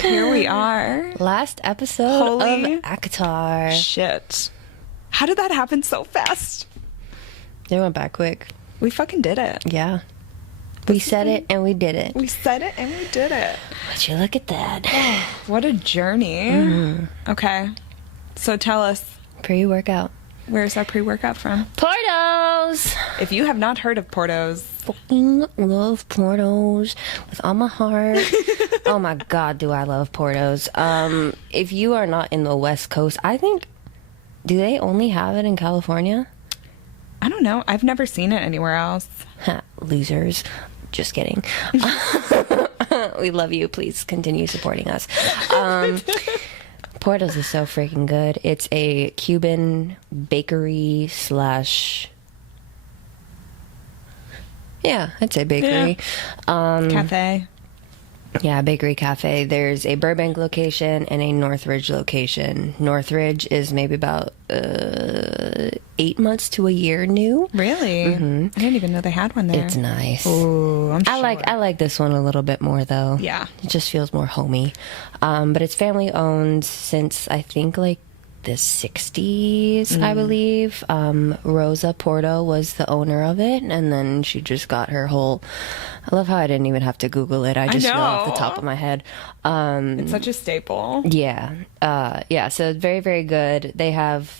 Here we are. Last episode Holy of ACOTAR. Shit. How did that happen so fast? They went back quick. We fucking did it. Yeah. We said it and we did it. We said it and we did it. Would you look at that? What a journey. Okay. So tell us, Pre-workout. where's our pre-workout from? Portos! If you have not heard of Porto's, Fucking love Portos with all my heart. Oh my god, do I love Portos. If you are not in the West Coast, I think, do they only have it in California? I don't know. I've never seen it anywhere else. Ha, losers. Just kidding. We love you. Please continue supporting us. Portos is so freaking good. It's a Cuban bakery slash... Yeah, I'd say bakery. Cafe. Yeah, bakery cafe. There's a Burbank location and a Northridge location. Northridge is maybe about 8 months to a year new. Really? I didn't even know they had one there. It's nice. Ooh, I'm sure. I like this one a little bit more though. Yeah. It just feels more homey. But it's family owned since I think like the 60s, I believe. Rosa Porto was the owner of it, and then she just got her whole... I love how I didn't even have to Google it. I just know off the top of my head. It's such a staple. Yeah. Yeah, so very, very good. They have...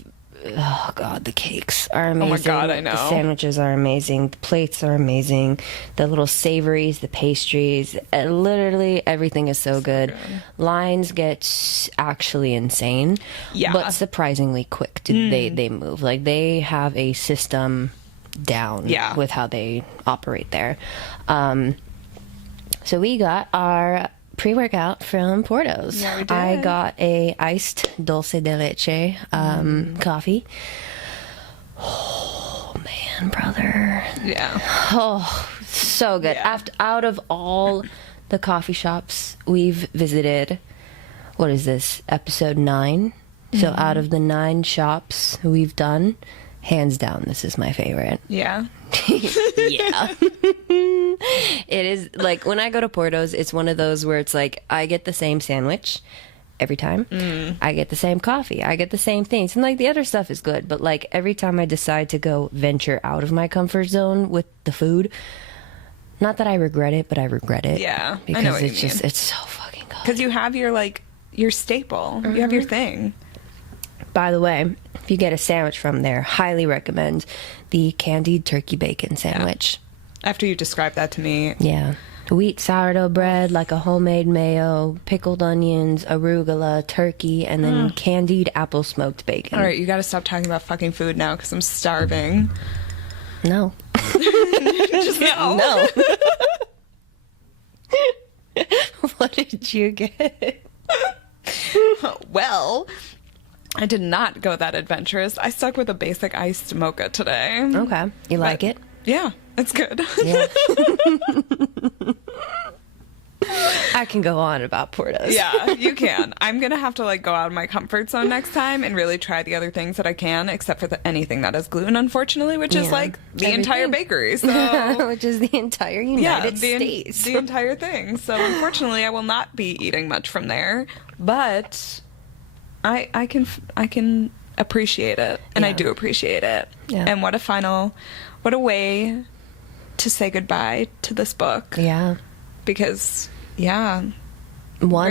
Oh, God, the cakes are amazing. Oh, my God, I know. The sandwiches are amazing. The plates are amazing. The little savories, the pastries. Literally, everything is so good. Lines get actually insane. Yeah. But surprisingly quick. They move. Like, they have a system down with how they operate there. So we got our pre-workout from Porto's. Yeah, we did. I got a iced dulce de leche coffee. Oh man, brother. Yeah. Oh, so good. Yeah. Out of all the coffee shops we've visited, what is this, episode 9? So out of the 9 shops we've done, hands down, this is my favorite. Yeah. Yeah. It is, like, when I go to Porto's, it's one of those where it's like, I get the same sandwich every time. I get the same coffee. I get the same things. And, like, the other stuff is good. But, like, every time I decide to go venture out of my comfort zone with the food, not that I regret it, but I regret it. Yeah. Because I know what it's you just, mean. it's so fucking good. Because you have your, like, your staple. You have your thing. By the way, if you get a sandwich from there, highly recommend the candied turkey bacon sandwich. After you described that to me. Yeah. Wheat sourdough bread, like a homemade mayo, pickled onions, arugula, turkey, and then candied apple smoked bacon. All right, you got to stop talking about fucking food now because I'm starving. No. Just no. No. What did you get? Well, I did not go that adventurous. I stuck with a basic iced mocha today. Okay. You like it? Yeah, it's good. Yeah. I can go on about Porto's. Yeah, you can. I'm going to have to like go out of my comfort zone next time and really try the other things that I can, except for anything that has gluten, unfortunately, which is like the entire bakery. So Which is the entire United States. The entire thing. So unfortunately, I will not be eating much from there, but I can appreciate it, and I do appreciate it. Yeah. And what a way to say goodbye to this book. Yeah. Because, 1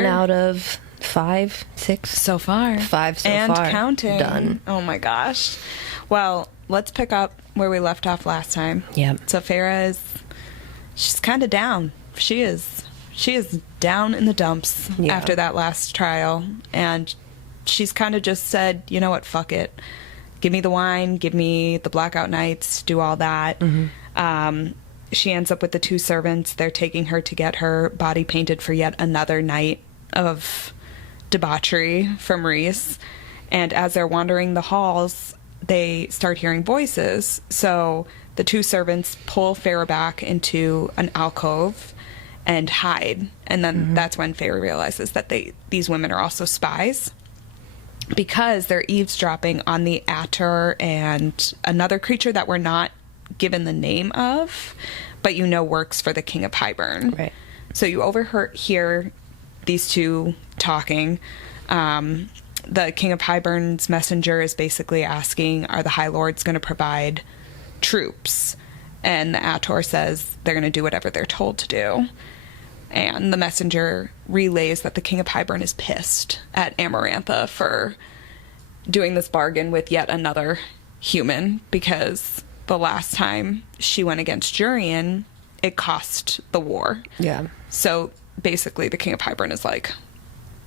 out of 5, 6 so far. 5 so and far. Counting. Done. Oh my gosh. Well, let's pick up where we left off last time. Yep. So Feyre she's kind of down. She is down in the dumps after that last trial, and she's kind of just said, you know what, fuck it. Give me the wine, give me the blackout nights, do all that. She ends up with the 2 servants. They're taking her to get her body painted for yet another night of debauchery from Ris. And as they're wandering the halls, they start hearing voices. So the 2 servants pull Feyre back into an alcove and hide. And then that's when Feyre realizes that these women are also spies, because they're eavesdropping on the ACOTAR and another creature that we're not given the name of, but works for the King of Highburn. Right. So you overhear these two talking. The King of Hybern's messenger is basically asking, are the High Lords going to provide troops? And the ACOTAR says they're going to do whatever they're told to do. And the messenger relays that the King of Hybern is pissed at Amarantha for doing this bargain with yet another human, because the last time she went against Jurian, it cost the war. Yeah. So basically the King of Hybern is like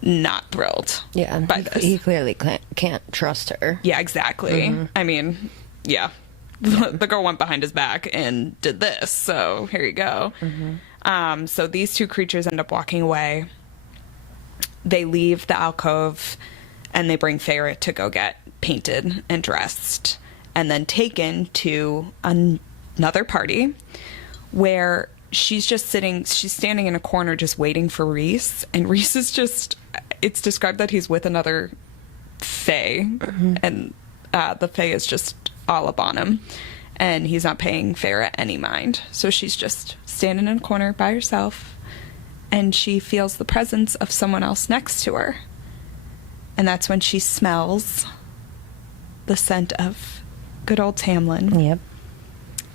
not thrilled by this. He clearly can't trust her. Yeah, exactly. I mean, yeah. The girl went behind his back and did this, so here you go. So these two creatures end up walking away. They leave the alcove, and they bring Feyre to go get painted and dressed, and then taken to another party where she's standing in a corner just waiting for Ris, and Ris is just, it's described that he's with another Fae, and the Fae is just all up on him, and he's not paying Feyre any mind. So she's just standing in a corner by herself, and she feels the presence of someone else next to her. And that's when she smells the scent of good old Tamlin. Yep.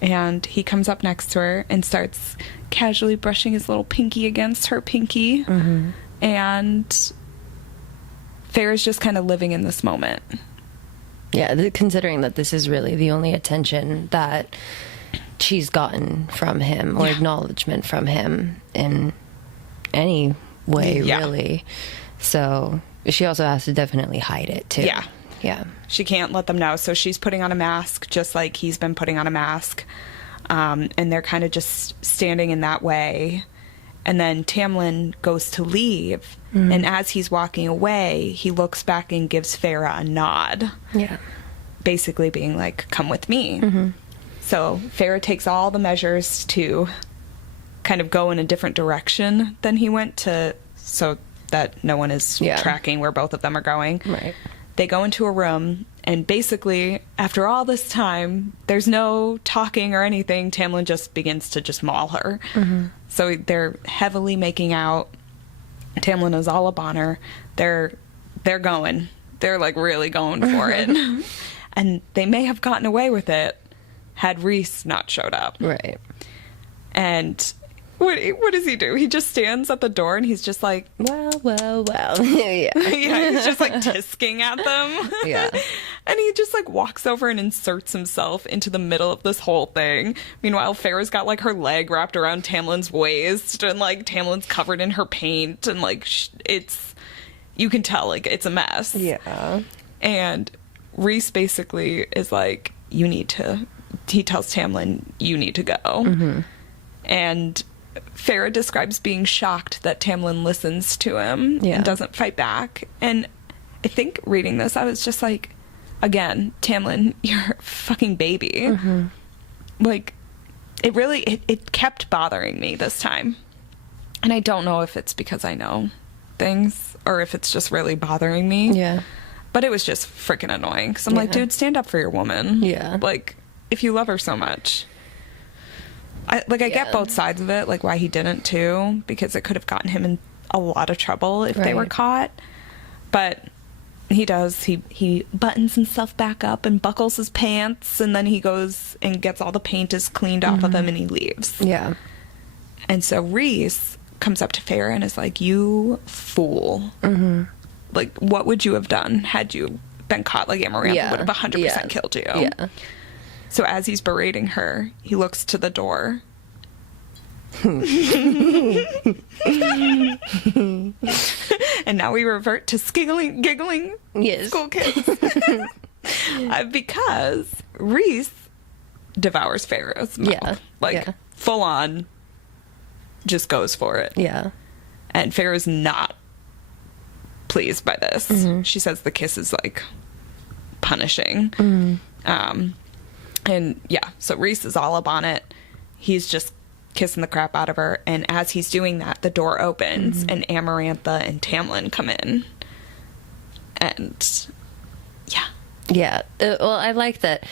And he comes up next to her and starts casually brushing his little pinky against her pinky. And Feyre's just kind of living in this moment. Yeah, considering that this is really the only attention that she's gotten from him, or acknowledgement from him in any way, really. So she also has to definitely hide it, too. Yeah. She can't let them know. So she's putting on a mask, just like he's been putting on a mask. And they're kind of just standing in that way. And then Tamlin goes to leave. And as he's walking away, he looks back and gives Feyre a nod. Yeah. Basically being like, come with me. So Feyre takes all the measures to kind of go in a different direction than he went to, so that no one is tracking where both of them are going. Right. They go into a room, and basically, after all this time, there's no talking or anything. Tamlin just begins to just maul her. So they're heavily making out. Tamlin is all up on her. They're going. They're like really going for it. And they may have gotten away with it had Ris not showed up. Right. And what does he do? He just stands at the door and he's just like, well. Yeah. He's just like tisking at them. Yeah. And he just like walks over and inserts himself into the middle of this whole thing. Meanwhile, Feyre's got like her leg wrapped around Tamlin's waist, and like Tamlin's covered in her paint, and like you can tell like it's a mess. Yeah. And Ris basically is like, he tells Tamlin, you need to go. And Feyre describes being shocked that Tamlin listens to him and doesn't fight back. And I think reading this, I was just like, again, Tamlin, you're a fucking baby. Like, it kept bothering me this time. And I don't know if it's because I know things or if it's just really bothering me. Yeah. But it was just freaking annoying. Because I'm like, dude, stand up for your woman. Yeah. Like, if you love her so much. I get both sides of it, like why he didn't too, because it could have gotten him in a lot of trouble if they were caught. But he does. He buttons himself back up and buckles his pants, and then he goes and gets all the paint is cleaned off of him, and he leaves. Yeah. And so Ris comes up to Feyre and is like, you fool. Like, what would you have done had you been caught? Like, Amarantha would have 100% killed you. Yeah. So as he's berating her, he looks to the door. And now we revert to giggling school kids. Because Ris devours Feyre's mouth. Full on just goes for it. Yeah. And Feyre's not pleased by this. She says the kiss is like punishing. And so Ris is all up on it. He's just kissing the crap out of her. And as he's doing that, the door opens and Amarantha and Tamlin come in. And yeah. Well, I like that.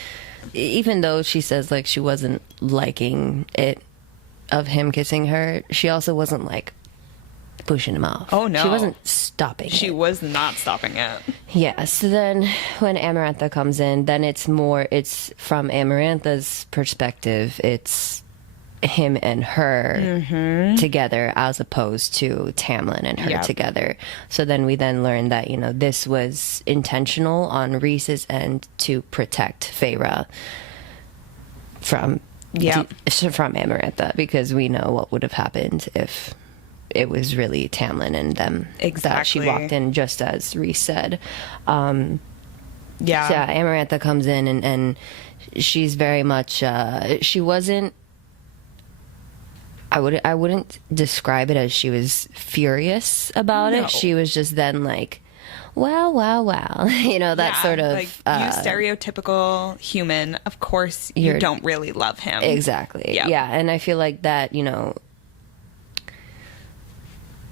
Even though she says like she wasn't liking it of him kissing her, she also wasn't like pushing him off. Oh no, she wasn't stopping. She was not stopping it. Yeah. So then, when Amarantha comes in, then it's from Amarantha's perspective. It's him and her together, as opposed to Tamlin and her together. So then we learn that, you know, this was intentional on Rhys's end to protect Feyre from Amarantha, because we know what would have happened if it was really Tamlin and them that she walked in, just as Rhys said. So Amarantha comes in and she's very much she wasn't, I wouldn't describe it as she was furious about it. She was just then like, well, you know, that sort of... Like, you stereotypical human, of course you don't really love him. Exactly. Yep. Yeah, and I feel like that, you know,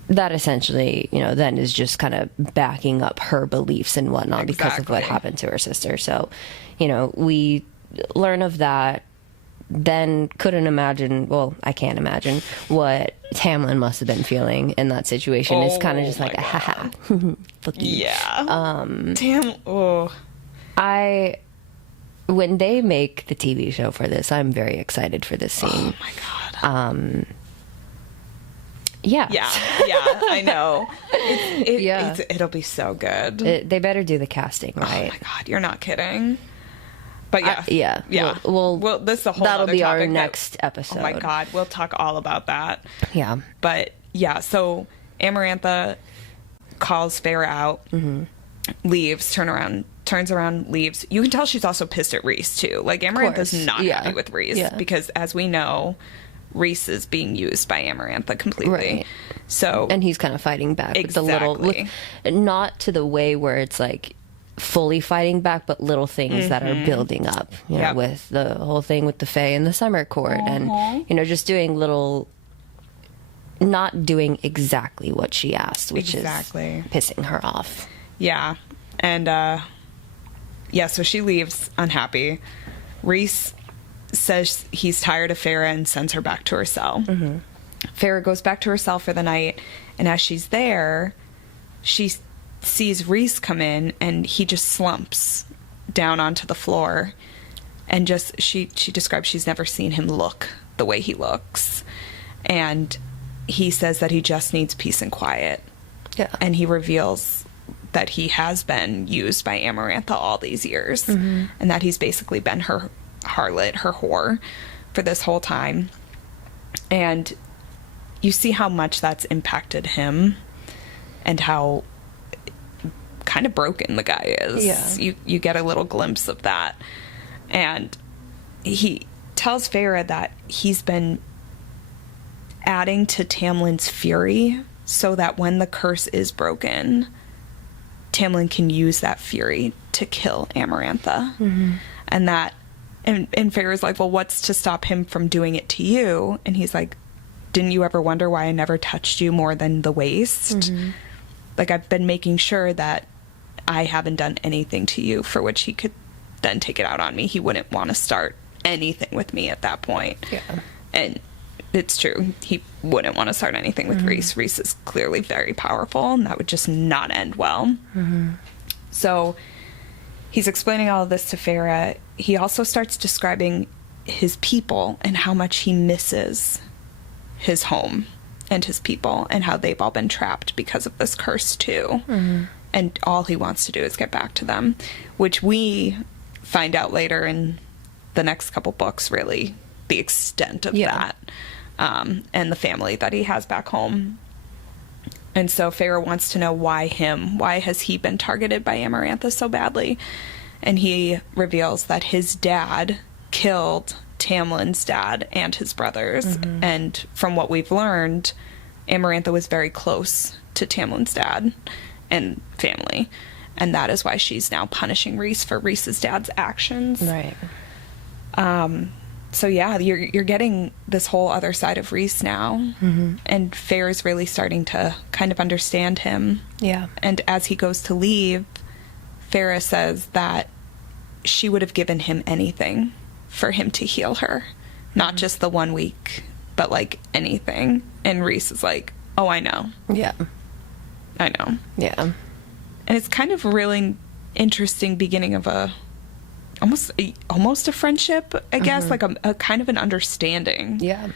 that essentially, you know, then is just kind of backing up her beliefs and whatnot because of what happened to her sister. So, you know, we learn of that. Then couldn't imagine, well, I can't imagine what Tamlin must have been feeling in that situation. It's kind of just like, haha, fuck you. Yeah. When they make the TV show for this, I'm very excited for this scene. Oh my God. Yeah, I know. It'll be so good. They better do the casting right. Oh my God, you're not kidding. But yeah. Well, this is a whole that'll other be topic our next episode. Oh my God, we'll talk all about that. Yeah. But yeah, so Amarantha calls Feyre out, leaves, turns around, leaves. You can tell she's also pissed at Rhys too. Like, Amarantha's not happy with Rhys because, as we know, Rhys is being used by Amarantha completely. Right. So, and he's kind of fighting back with the little, not to the way where it's like fully fighting back, but little things that are building up, you know, with the whole thing with the Fae and the Summer Court, and, you know, just doing little, not doing exactly what she asked, which is pissing her off. Yeah. And, so she leaves unhappy. Rhys says he's tired of Feyre and sends her back to her cell. Feyre goes back to her cell for the night, and as she's there, she sees Rhys come in, and he just slumps down onto the floor, and just she describes she's never seen him look the way he looks, and he says that he just needs peace and quiet. And he reveals that he has been used by Amarantha all these years, and that he's basically been her harlot, her whore, for this whole time. And you see how much that's impacted him and how kind of broken the guy is. You get a little glimpse of that. And he tells Feyre that he's been adding to Tamlin's fury so that when the curse is broken, Tamlin can use that fury to kill Amarantha. And that, and Feyre's like, well, what's to stop him from doing it to you? And he's like, didn't you ever wonder why I never touched you more than the waist? Like, I've been making sure that I haven't done anything to you for which he could then take it out on me. He wouldn't want to start anything with me at that point. And it's true. He wouldn't want to start anything with Rhys. Rhys is clearly very powerful, and that would just not end well. So he's explaining all of this to Feyre. He also starts describing his people and how much he misses his home and his people and how they've all been trapped because of this curse too. And all he wants to do is get back to them, which we find out later in the next couple books, really, the extent of that, and the family that he has back home. And so Feyre wants to know why him? Why has he been targeted by Amarantha so badly? And he reveals that his dad killed Tamlin's dad and his brothers. And from what we've learned, Amarantha was very close to Tamlin's dad and family, and that is why she's now punishing Rhys for Rhys's dad's actions. So yeah, you're getting this whole other side of Rhys now, and Feyre's really starting to kind of understand him. And as he goes to leave, Feyre says that she would have given him anything for him to heal her, not just the 1 week but like anything. And Ris is like, oh, I know. Yeah. I know. Yeah. And it's kind of a really interesting beginning of almost a friendship, I guess, like a kind of an understanding. Yeah.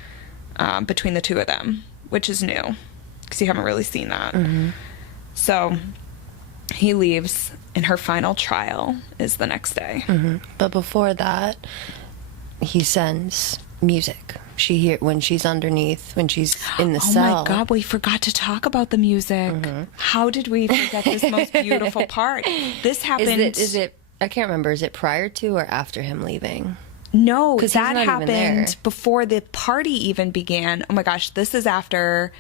Between the two of them, which is new because you haven't really seen that. So he leaves, and her final trial is the next day. But before that, he sends music. When she's underneath, when she's in the cell. Oh my God, we forgot to talk about the music. How did we forget this most beautiful part? This happened. Is it? I can't remember. Is it prior to or after him leaving? No, 'Cause that he's not even there. happened before the party even began. Oh my gosh, this is after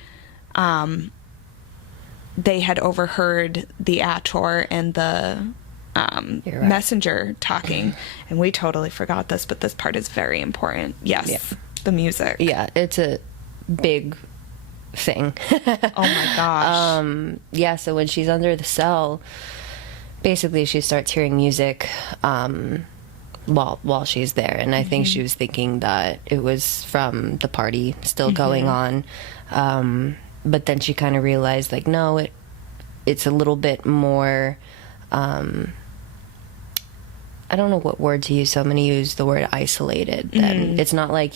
they had overheard the ACOTAR and the You're right. messenger talking. And we totally forgot this, but this part is very important. Yes, Yeah. the music. Yeah, it's a big thing. Oh my gosh. Yeah, so when she's under the cell, basically she starts hearing music while she's there, and I think she was thinking that it was from the party still going on, but then she kind of realized, like, no, it's a little bit more, I don't know what word to use, so I'm going to use the word isolated. And it's not like,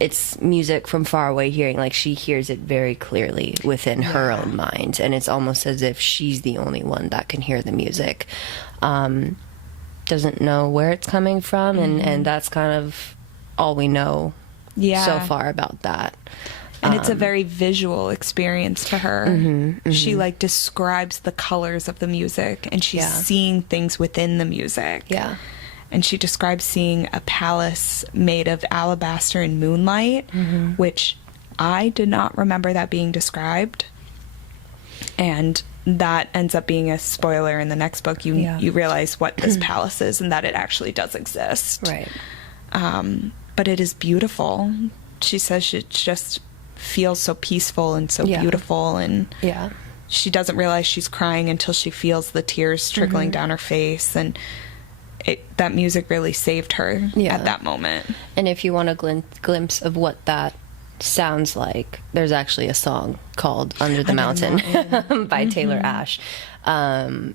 it's music from far away hearing, like she hears it very clearly within her own mind, and it's almost as if she's the only one that can hear the music. Doesn't know where it's coming from, and that's kind of all we know so far about that. And it's a very visual experience to her. She like describes the colors of the music, and she's seeing things within the music. Yeah. And she describes seeing a palace made of alabaster and moonlight, which I did not remember that being described. And that ends up being a spoiler in the next book. You realize what this palace is and that it actually does exist. Right. But it is beautiful. She says it just feels so peaceful and so beautiful, and she doesn't realize she's crying until she feels the tears trickling down her face, and that music really saved her at that moment. And if you want a glimpse of what that sounds like, there's actually a song called Under the Mountain by Taylor Ash, and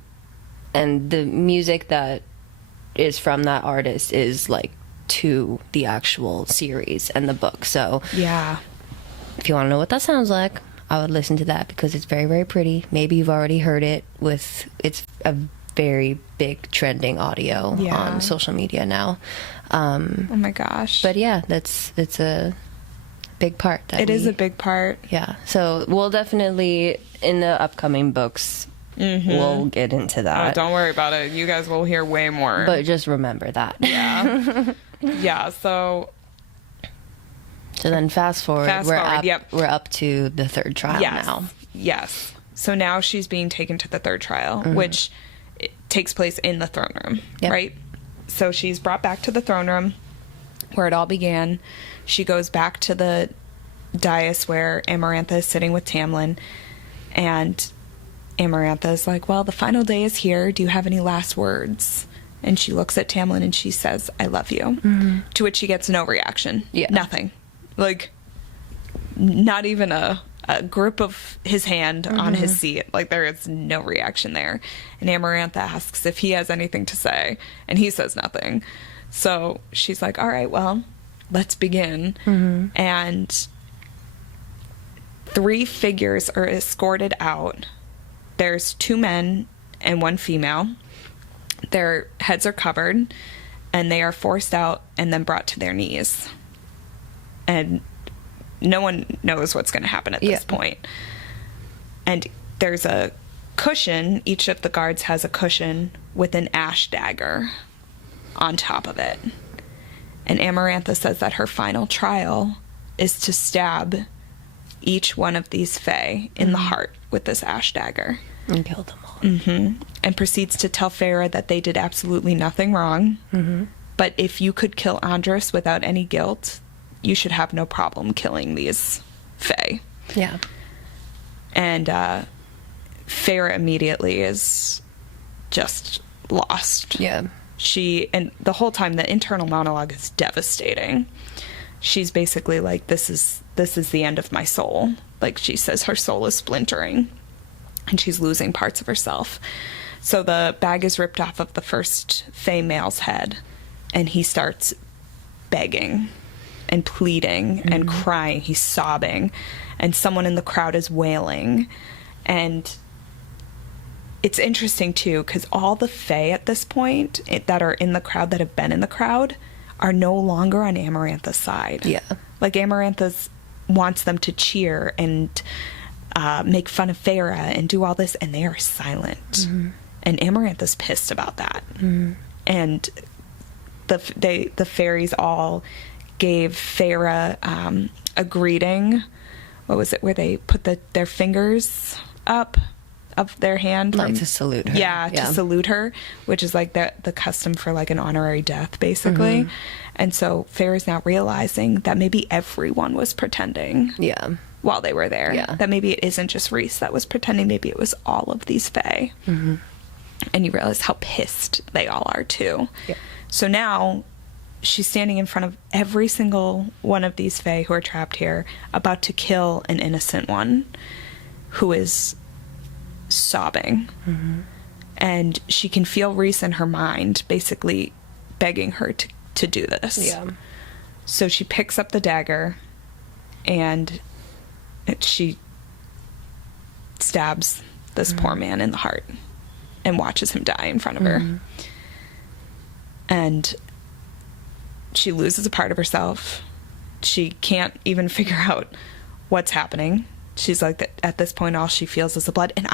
the music that is from that artist is like to the actual series and the book. So if you want to know what that sounds like, I would listen to that because it's very, very pretty. Maybe you've already heard it. It's a very big trending audio on social media now. Oh my gosh. But yeah, it's a big part. It is a big part. Yeah. So we'll definitely, in the upcoming books, we'll get into that. Oh, don't worry about it. You guys will hear way more. But just remember that. Yeah. Yeah, so then fast forward, we're up to the third trial now. Yes. So now she's being taken to the third trial, which takes place in the throne room, right? So she's brought back to the throne room where it all began. She goes back to the dais where Amarantha is sitting with Tamlin, and Amarantha is like, well, the final day is here. Do you have any last words? And she looks at Tamlin and she says, I love you. To which she gets no reaction. Nothing. Like, not even a grip of his hand on his seat. Like, there is no reaction there. And Amarantha asks if he has anything to say, and he says nothing. So she's like, all right, well, let's begin. And 3 figures are escorted out. There's 2 men and 1 female. Their heads are covered, and they are forced out and then brought to their knees. And no one knows what's going to happen at this point. And there's a cushion. Each of the guards has a cushion with an ash dagger on top of it. And Amarantha says that her final trial is to stab each one of these Fae in the heart with this ash dagger. And kill them all. And proceeds to tell Feyre that they did absolutely nothing wrong. But if you could kill Andros without any guilt, you should have no problem killing these Fae. Yeah. And Feyre immediately is just lost. Yeah. And the whole time, the internal monologue is devastating. she's basically like, this is the end of my soul. Like, she says her soul is splintering and she's losing parts of herself. So the bag is ripped off of the first Fey male's head, and he starts begging and pleading and crying. He's sobbing, and someone in the crowd is wailing. And it's interesting too, because all the Fey at this point that are in the crowd, that have been in the crowd, are no longer on Amarantha's side. Yeah. Like, Amarantha's wants them to cheer and make fun of Feyre and do all this, and they are silent. And Amarantha's pissed about that. And the fairies all gave Feyre a greeting. What was it, where they put their fingers up of their hand, like to salute her. Yeah, to salute her, which is like the custom for like an honorary death, basically. And so Feyre's now realizing that maybe everyone was pretending while they were there. That maybe it isn't just Ris that was pretending, maybe it was all of these Fey. And you realize how pissed they all are too. So now she's standing in front of every single one of these Fey who are trapped here, about to kill an innocent one who is sobbing. And she can feel Ris in her mind basically begging her to do this. So she picks up the dagger and she stabs this poor man in the heart and watches him die in front of her. And she loses a part of herself. She can't even figure out what's happening. She's like, at this point, all she feels is the blood. And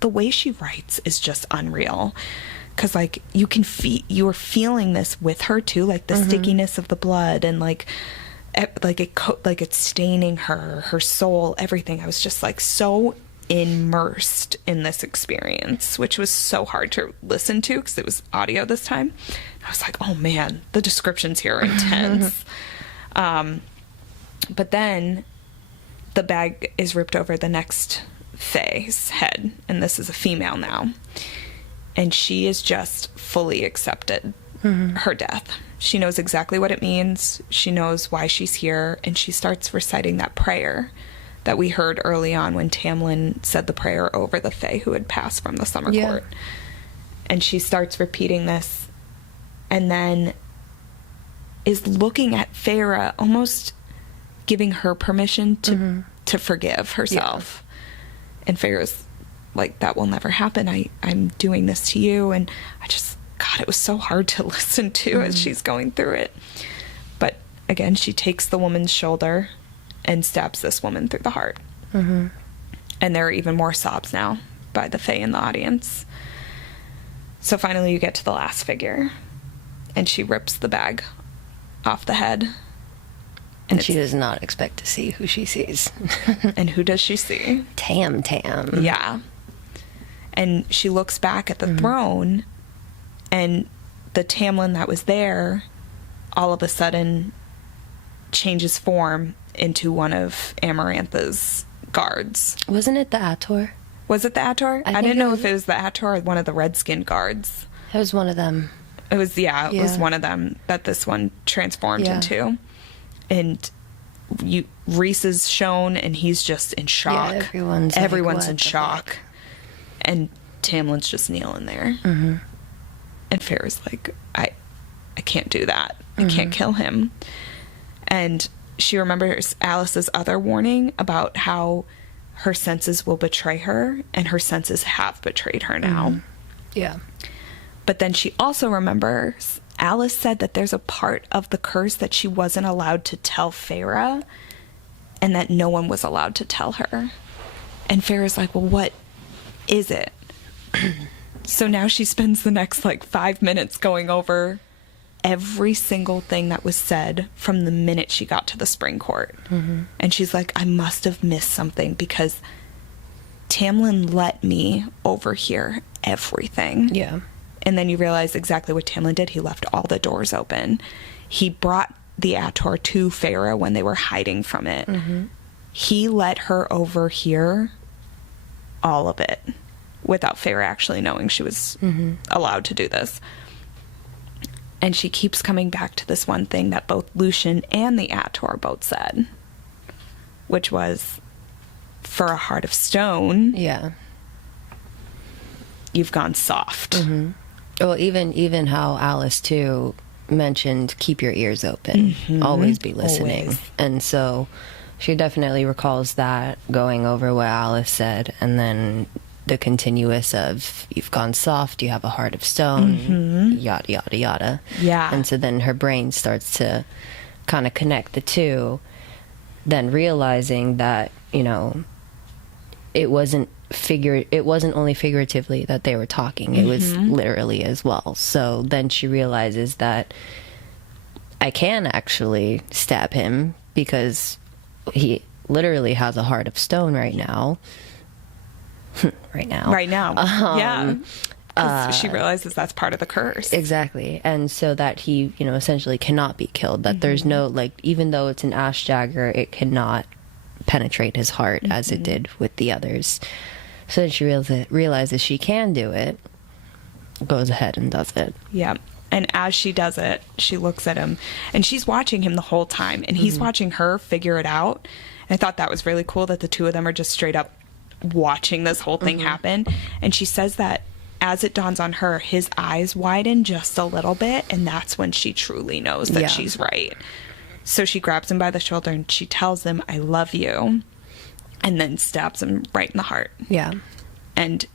the way she writes is just unreal. Because, like, you were feeling this with her, too. Like, the stickiness of the blood and, like it's staining her soul, everything. I was just, like, so immersed in this experience, which was so hard to listen to because it was audio this time. I was like, oh, man, the descriptions here are intense. But then the bag is ripped over the next Fey's head, and this is a female now. And she is just fully accepted her death. She knows exactly what it means. She knows why she's here, and she starts reciting that prayer that we heard early on when Tamlin said the prayer over the Fey who had passed from the Summer Court. And she starts repeating this, and then is looking at Feyre, almost giving her permission to forgive herself. And Feyre's like, that will never happen. I'm doing this to you. And God, it was so hard to listen to as she's going through it. But again, she takes the woman's shoulder and stabs this woman through the heart. And there are even more sobs now by the Fey in the audience. So finally you get to the last figure, and she rips the bag off the head. And she does not expect to see who she sees. And who does she see? Tam. Yeah. And she looks back at the throne, and the Tamlin that was there all of a sudden changes form into one of Amarantha's guards. Wasn't it the ACOTAR? Was it the ACOTAR? I didn't know if it was the ACOTAR or one of the red-skinned guards. It was one of them. It was one of them that this one transformed into. And Ris is shown, and he's just in shock. Yeah, everyone's in shock. And Tamlin's just kneeling there. And Feyre's like, I can't do that. I can't kill him. And she remembers Alice's other warning about how her senses will betray her, and her senses have betrayed her now. But then she also remembers Alice said that there's a part of the curse that she wasn't allowed to tell Feyre, and that no one was allowed to tell her. And Feyre's like, well, what is it? So now she spends the next 5 minutes going over every single thing that was said from the minute she got to the spring court. And she's like, I must have missed something, because Tamlin let me overhear everything. And then you realize exactly what Tamlin did. He left all the doors open. He brought the ACOTAR to Feyre when they were hiding from it. He let her overhear all of it without Feyre actually knowing she was allowed to do this. And she keeps coming back to this one thing that both Lucian and the ACOTAR both said, which was, for a heart of stone, you've gone soft. Well, even how Alice too mentioned, keep your ears open, always be listening. Always. And so she definitely recalls that, going over what Alice said, and then the continuous of, you've gone soft, you have a heart of stone, yada yada yada. Yeah. And so then her brain starts to kind of connect the two, then realizing that, you know, it wasn't only figuratively that they were talking, it was literally as well. So then she realizes that I can actually stab him because he literally has a heart of stone right now. Right now. Yeah. 'Cause she realizes that's part of the curse. Exactly. And so that he, you know, essentially cannot be killed. That there's no, like, even though it's an ash dagger, it cannot penetrate his heart as it did with the others. So then she realizes she can do it, goes ahead and does it. Yeah. And as she does it, she looks at him, and she's watching him the whole time, and he's watching her figure it out. And I thought that was really cool that the two of them are just straight up watching this whole thing happen. And she says that as it dawns on her, his eyes widen just a little bit, and that's when she truly knows that she's right. So she grabs him by the shoulder and she tells him, I love you, and then stabs him right in the heart. Yeah. And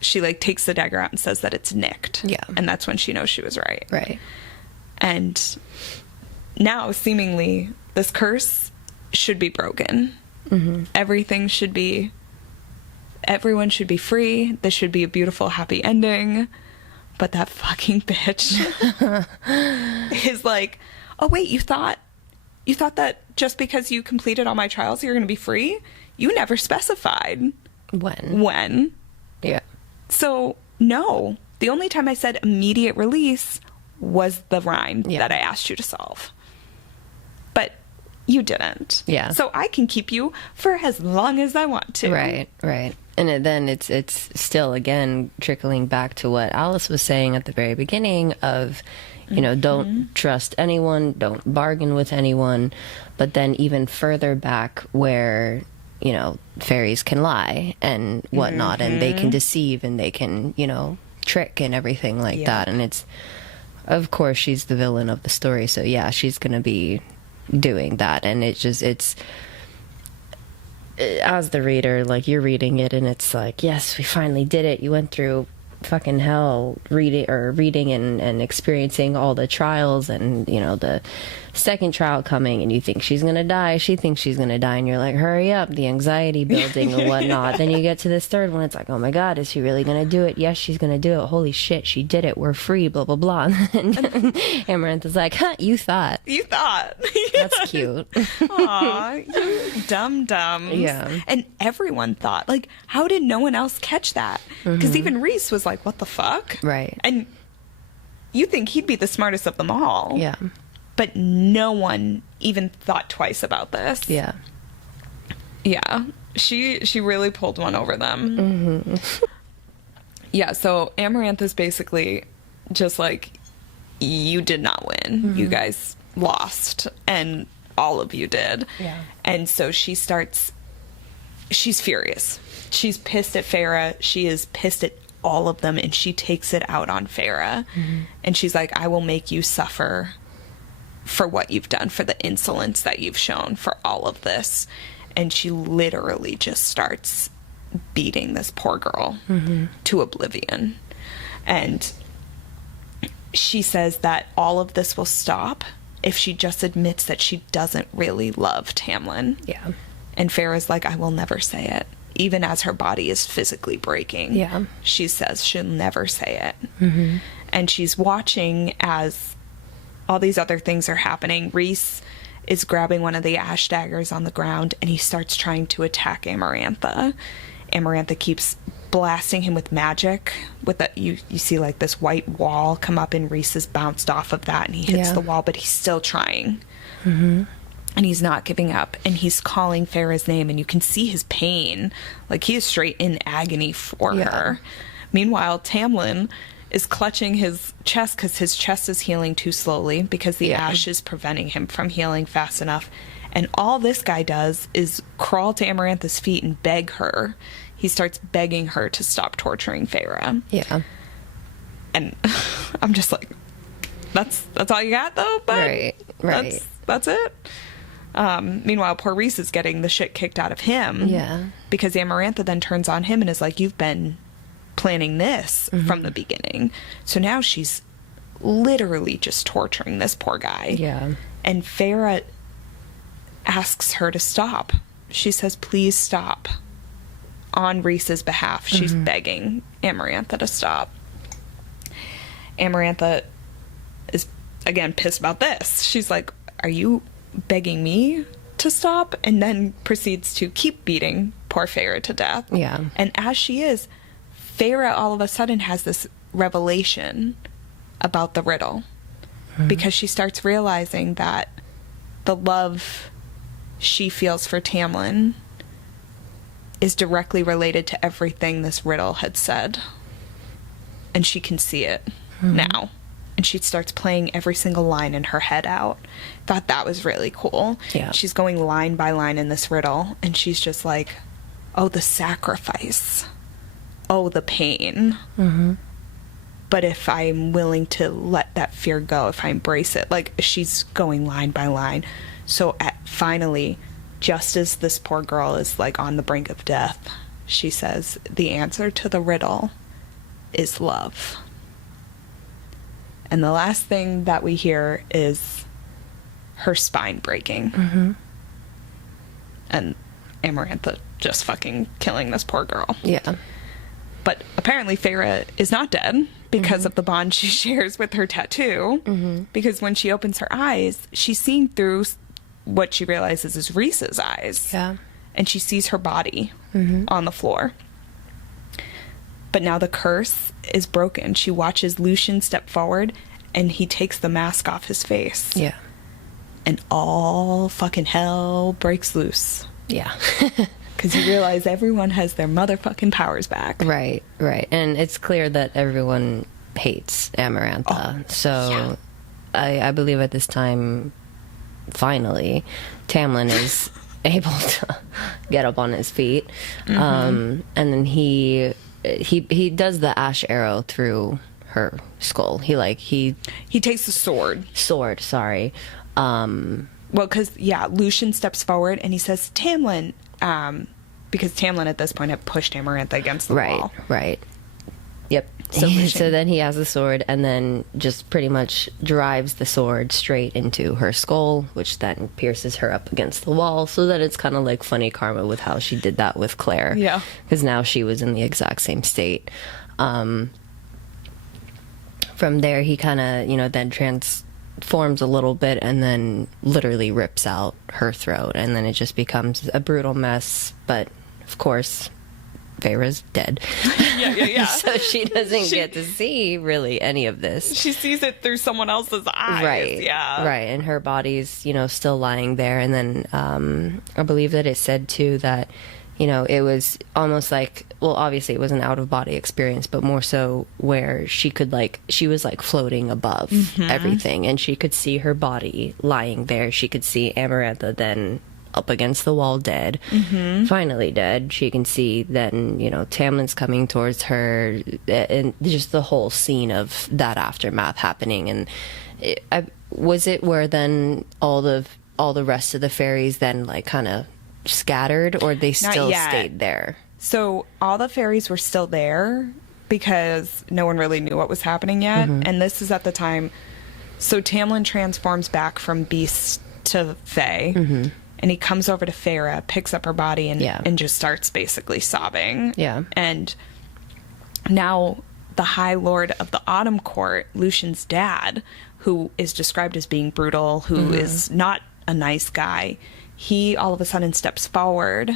she like takes the dagger out and says that it's nicked. Yeah. And that's when she knows she was right. Right. And now, seemingly, this curse should be broken. Everyone should be free. This should be a beautiful, happy ending. But that fucking bitch is like, oh wait, you thought that just because you completed all my trials you're going to be free? You never specified when. Yeah. So no, the only time I said immediate release was the rhyme that I asked you to solve, but you didn't. Yeah. So I can keep you for as long as I want to. Right. And then it's still, again, trickling back to what Alice was saying at the very beginning of, you know, don't trust anyone, don't bargain with anyone. But then even further back where, you know, fairies can lie and whatnot, and they can deceive and they can, you know, trick and everything like that. And it's, of course, she's the villain of the story. So yeah, she's going to be doing that. And it's as the reader, like, you're reading it and it's like, yes, we finally did it. You went through fucking hell reading and experiencing all the trials, and, you know, the second trial coming, and you think she's gonna die, she thinks she's gonna die, and you're like, hurry up, the anxiety building and whatnot. Then you get to this third one, it's like, oh my god, is she really gonna do it? Yes, she's gonna do it. Holy shit, she did it, we're free, blah blah blah. And Amarantha's like, huh, you thought that's cute. Aw, you dum-dums. Yeah. And everyone thought, like, how did no one else catch that? Because even Ris was like, what the fuck? Right. And you think he'd be the smartest of them all. Yeah. But no one even thought twice about this. Yeah. Yeah. She really pulled one over them. Yeah, so Amarantha's basically just like, you did not win. You guys lost. And all of you did. Yeah. And so she's furious. She's pissed at Feyre. She is pissed at all of them, and she takes it out on Feyre. And she's like, I will make you suffer for what you've done, for the insolence that you've shown, for all of this. And she literally just starts beating this poor girl to oblivion. And she says that all of this will stop if she just admits that she doesn't really love Tamlin. Yeah. And Farrah's like, I will never say it. Even as her body is physically breaking. Yeah. She says she'll never say it. And she's watching as all these other things are happening. Ris is grabbing one of the ash daggers on the ground, and he starts trying to attack Amarantha. Amarantha keeps blasting him with magic. You see like this white wall come up, and Ris is bounced off of that, and he hits the wall, but he's still trying. And he's not giving up, and he's calling Farrah's name, and you can see his pain. Like, he is straight in agony for her. Meanwhile, Tamlin is clutching his chest because his chest is healing too slowly because the ash is preventing him from healing fast enough. And all this guy does is crawl to Amarantha's feet and beg her. He starts begging her to stop torturing Feyre. Yeah. And I'm just like, that's all you got, though? But Right. That's it? Meanwhile, poor Ris is getting the shit kicked out of him. Yeah. Because Amarantha then turns on him and is like, you've been planning this from the beginning. So now she's literally just torturing this poor guy. Yeah. And Feyre asks her to stop. She says, please stop. On Ris's behalf, she's begging Amarantha to stop. Amarantha is, again, pissed about this. She's like, are you begging me to stop? And then proceeds to keep beating poor Feyre to death. Yeah. And as she is, Feyre all of a sudden has this revelation about the riddle. Because she starts realizing that the love she feels for Tamlin is directly related to everything this riddle had said. And she can see it now. And she starts playing every single line in her head out. Thought that was really cool. Yeah. She's going line by line in this riddle, and she's just like, oh, the sacrifice. Oh, the pain. But if I'm willing to let that fear go, if I embrace it, like, she's going line by line. So finally, just as this poor girl is like on the brink of death, she says, the answer to the riddle is love. And the last thing that we hear is her spine breaking. And Amarantha just fucking killing this poor girl. Yeah. But apparently Feyre is not dead because of the bond she shares with her tattoo. Because when she opens her eyes, she's seeing through what she realizes is Ris's eyes. Yeah. And she sees her body on the floor. But now the curse is broken. She watches Lucien step forward, and he takes the mask off his face. Yeah. And all fucking hell breaks loose. Yeah. Because you realize everyone has their motherfucking powers back. Right. And it's clear that everyone hates Amarantha. So I believe at this time, finally, Tamlin is able to get up on his feet. And then he does the ash arrow through her skull. He takes the sword. Sorry. Well, because, Lucien steps forward and he says, Tamlin, because Tamlin at this point had pushed Amarantha against the wall. Right. Yep. So then he has the sword and then just pretty much drives the sword straight into her skull, which then pierces her up against the wall, so that it's kind of like funny karma with how she did that with Claire. Yeah. Because now she was in the exact same state. From there, he kind of, then transforms a little bit and then literally rips out her throat. And then it just becomes a brutal mess. But, of course, Feyre's dead. Yeah. So she doesn't get to see really any of this. She sees it through someone else's eyes. Right. Yeah. Right. And her body's, still lying there. And then I believe that it said, too, that, it was almost like, well, obviously it was an out-of-body experience, but more so where she was floating above everything. And she could see her body lying there. She could see Amarantha then up against the wall dead, finally dead. She can see then, Tamlin's coming towards her, and just the whole scene of that aftermath happening. And was it where then all the rest of the fairies then kind of scattered, or they still stayed there? So all the fairies were still there because no one really knew what was happening yet. And this is at the time, so Tamlin transforms back from beast to fae. And he comes over to Feyre, picks up her body, and just starts basically sobbing. Yeah. And now the High Lord of the Autumn Court, Lucien's dad, who is described as being brutal, who is not a nice guy, he all of a sudden steps forward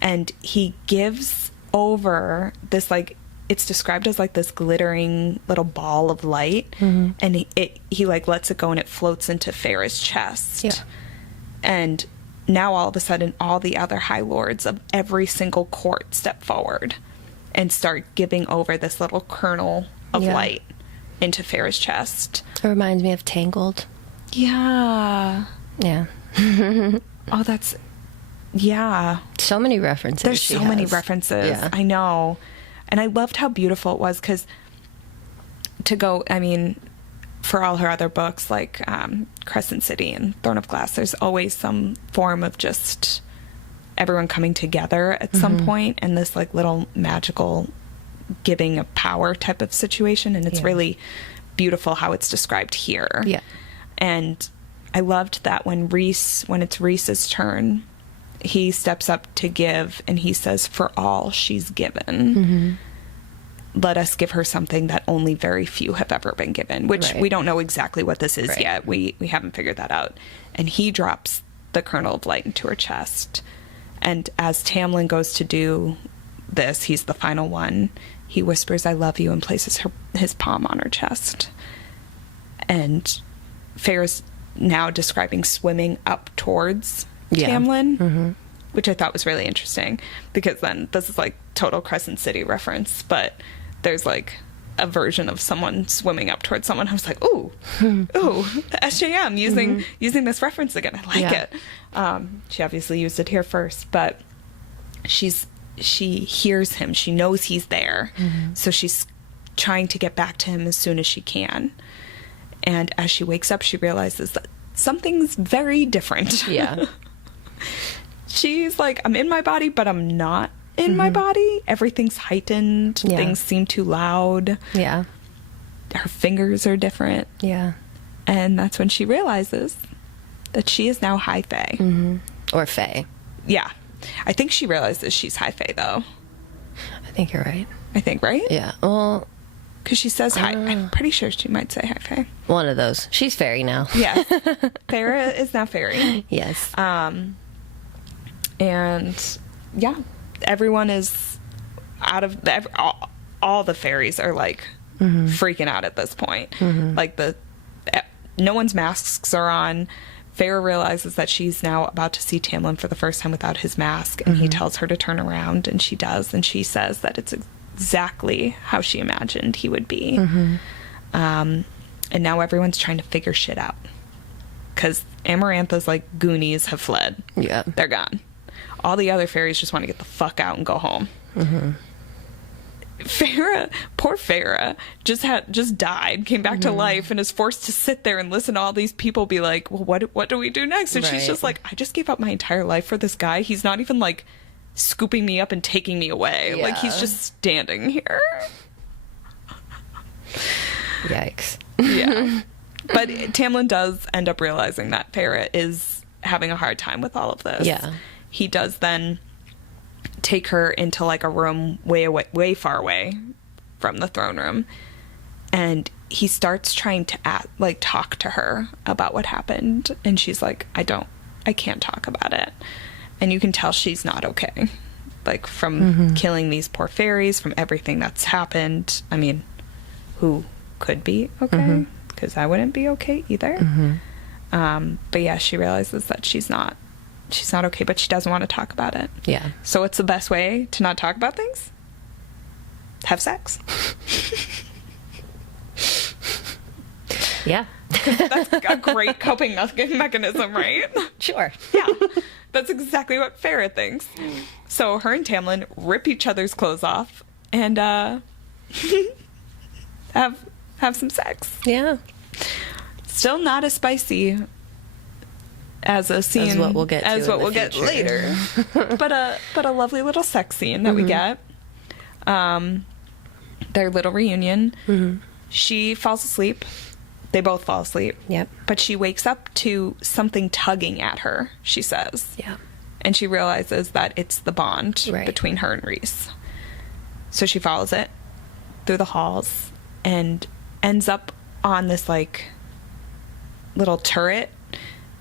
and he gives over this, it's described as this glittering little ball of light. And he lets it go and it floats into Feyre's chest. Yeah. And now all of a sudden, all the other High Lords of every single court step forward and start giving over this little kernel of light into Feyre's chest. It reminds me of Tangled. Yeah. Yeah. Oh, that's... Yeah. So many references. There's so many references. Yeah. I know. And I loved how beautiful it was, because to go, I mean, for all her other books, like Crescent City and Throne of Glass, there's always some form of just everyone coming together at some point, and this like little magical giving of power type of situation. And it's really beautiful how it's described here. Yeah. And I loved that when it's Rhys's turn, he steps up to give, and he says, "For all she's given, let us give her something that only very few have ever been given," which we don't know exactly what this is yet. We haven't figured that out. And he drops the kernel of light into her chest. And as Tamlin goes to do this, he's the final one, he whispers, "I love you," and places his palm on her chest. And Feyre's now describing swimming up towards Tamlin, which I thought was really interesting, because then this is like total Crescent City reference, but there's like a version of someone swimming up towards someone. I was like, ooh, SJM using this reference again. I like it. She obviously used it here first, but she hears him. She knows he's there. So she's trying to get back to him as soon as she can. And as she wakes up, she realizes that something's very different. Yeah. She's like, I'm in my body, but I'm not in my body. Everything's heightened. Yeah. Things seem too loud. Yeah. Her fingers are different. Yeah. And that's when she realizes that she is now High Fae. Or Fae. Yeah. I think she realizes she's High Fae, though. I think you're right. I think, right? Yeah. Well... Because she says High. I'm pretty sure she might say High Fae. One of those. She's fairy now. Yes. Feyre is now fairy. Yes. And yeah, everyone is out of all the fairies are like freaking out at this point. Like no one's masks are on. Feyre realizes that she's now about to see Tamlin for the first time without his mask, and he tells her to turn around, and she does, and she says that it's exactly how she imagined he would be. And now everyone's trying to figure shit out, because Amarantha's like Goonies have fled. Yeah, they're gone. All the other fairies just want to get the fuck out and go home. Feyre, poor Feyre, just died, came back to life, and is forced to sit there and listen to all these people be like, well, what do we do next? And she's just like, I just gave up my entire life for this guy. He's not even like scooping me up and taking me away. Yeah. Like, he's just standing here. Yikes. Yeah. But Tamlin does end up realizing that Feyre is having a hard time with all of this. Yeah. He does then take her into like a room way far away from the throne room, and he starts trying to talk to her about what happened, and she's like, I can't talk about it. And you can tell she's not okay, like from killing these poor fairies, from everything that's happened. I mean, who could be okay? Because I wouldn't be okay either. But yeah, she realizes that she's not okay, but she doesn't want to talk about it. Yeah. So what's the best way to not talk about things? Have sex. Yeah. That's a great coping mechanism, right? Sure. Yeah. That's exactly what Feyre thinks. So her and Tamlin rip each other's clothes off and have some sex. Yeah. Still not as spicy as a scene as what we'll get later. but a lovely little sex scene that we get. Their little reunion. She falls asleep. They both fall asleep. Yep. But she wakes up to something tugging at her, she says. Yeah. And she realizes that it's the bond between her and Rhys. So she follows it through the halls and ends up on this like little turret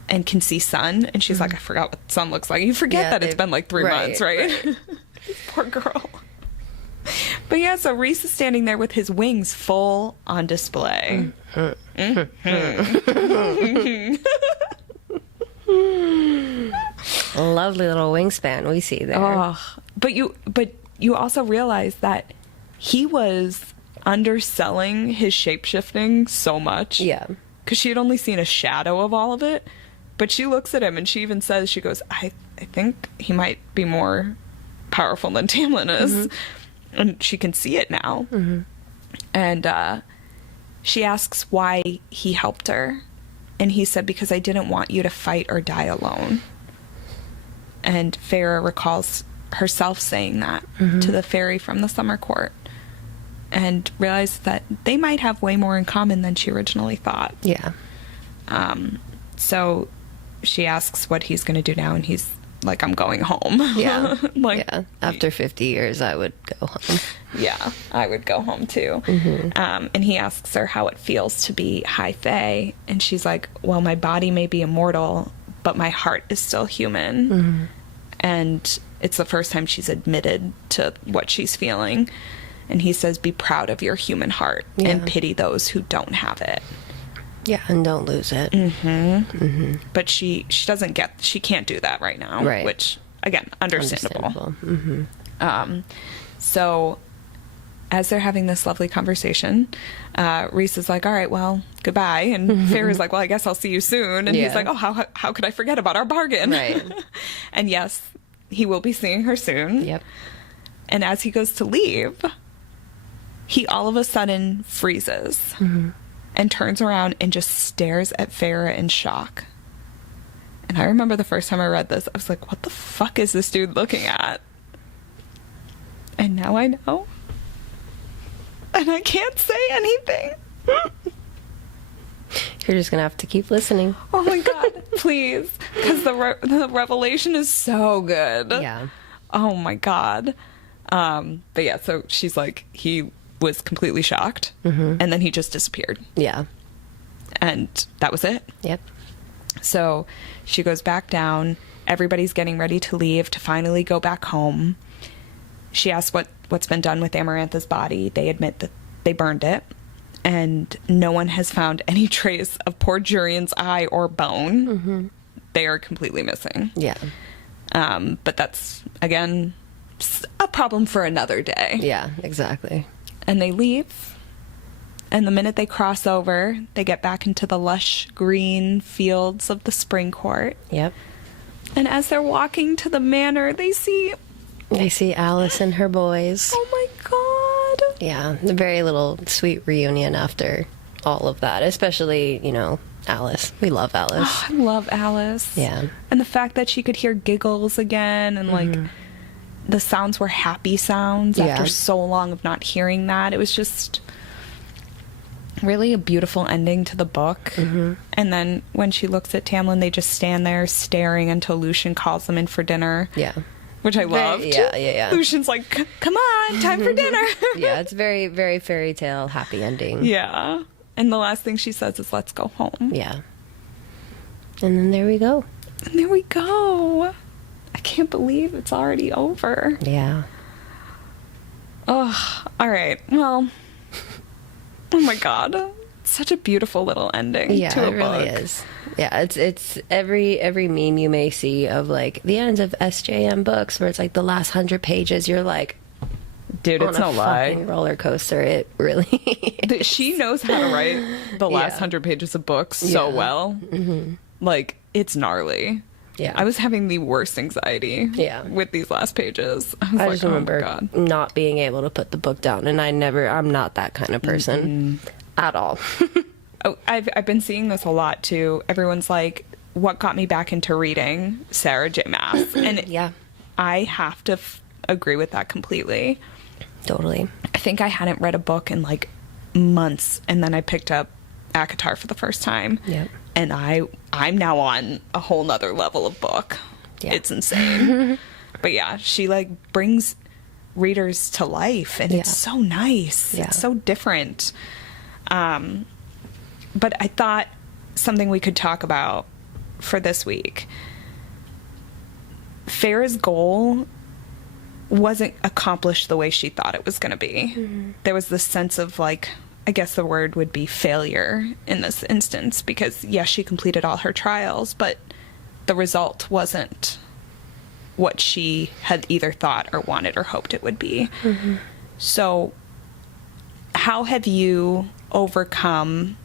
and can see sun. And she's like, I forgot what sun looks like. You forget that it's been like 3 months, right? Poor girl. But yeah, so Rhys is standing there with his wings full on display. A lovely little wingspan we see there. Oh, but you also realize that he was underselling his shape-shifting so much. Yeah. Because she had only seen a shadow of all of it. But she looks at him and she even says, she goes, I think he might be more powerful than Tamlin is. And she can see it now. And she asks why he helped her. And he said, because I didn't want you to fight or die alone. And Feyre recalls herself saying that to the fairy from the summer court. And realized that they might have way more in common than she originally thought. Yeah. So she asks what he's going to do now, and he's like, I'm going home. Yeah. Like, yeah. After 50 years, I would go home. Yeah, I would go home too. And he asks her how it feels to be High Fae. And she's like, well, my body may be immortal, but my heart is still human. And it's the first time she's admitted to what she's feeling. And he says, be proud of your human heart and pity those who don't have it. Yeah, and don't lose it. But she can't do that right now. Right. Which, again, understandable. So as they're having this lovely conversation, Ris is like, all right, well, goodbye. And Feyre's like, well, I guess I'll see you soon. And he's like, oh, how could I forget about our bargain? Right. And yes, he will be seeing her soon. Yep. And as he goes to leave, he all of a sudden freezes and turns around and just stares at Feyre in shock. And I remember the first time I read this, I was like, what the fuck is this dude looking at? And now I know. And I can't say anything. You're just going to have to keep listening. Oh my God, please. Because the revelation is so good. Yeah. Oh my God. But yeah, so she's like, he was completely shocked, and then he just disappeared. Yeah. And that was it. Yep. So she goes back down. Everybody's getting ready to leave to finally go back home. She asks what's been done with Amarantha's body. They admit that they burned it, and no one has found any trace of poor Jurian's eye or bone. They are completely missing. Yeah. But that's, again, a problem for another day. Yeah, exactly. And they leave. And the minute they cross over, they get back into the lush green fields of the spring court. Yep. And as they're walking to the manor, they see Alice and her boys. Oh my God. Yeah, a very little sweet reunion after all of that, especially, Alice. We love Alice. Oh, I love Alice. Yeah. And the fact that she could hear giggles again and like the sounds were happy sounds after so long of not hearing that. It was just really a beautiful ending to the book. And then when she looks at Tamlin, they just stand there staring until Lucien calls them in for dinner. Yeah. Which I loved. Yeah. Lucian's like, come on, time for dinner. Yeah, it's very, very fairy tale happy ending. Yeah. And the last thing she says is, let's go home. Yeah. And then there we go. And there we go. I can't believe it's already over. Yeah. Oh, all right. Well, oh my God. Such a beautiful little ending to a book. Yeah, it really is. Yeah, it's every meme you may see of like the ends of SJM books where it's like the last 100 pages, you're like, dude, it's no lie. Roller coaster. It really is. She knows how to write the last 100 pages of books so well. Like, it's gnarly. Yeah. I was having the worst anxiety with these last pages. I was I like, just remember oh my God. not being able to put the book down, and I'm not that kind of person at all. Oh, I've been seeing this a lot too. Everyone's like, what got me back into reading? Sarah J. Maas. And yeah, I have to agree with that completely. Totally. I think I hadn't read a book in like months, and then I picked up ACOTAR for the first time. Yep. And I'm now on a whole nother level of book. Yeah. It's insane. But yeah, she like brings readers to life, and it's so nice. Yeah. It's so different. But I thought something we could talk about for this week. Feyre's goal wasn't accomplished the way she thought it was going to be. There was this sense of like, I guess the word would be failure in this instance, because yes, she completed all her trials, but the result wasn't what she had either thought or wanted or hoped it would be. So how have you overcome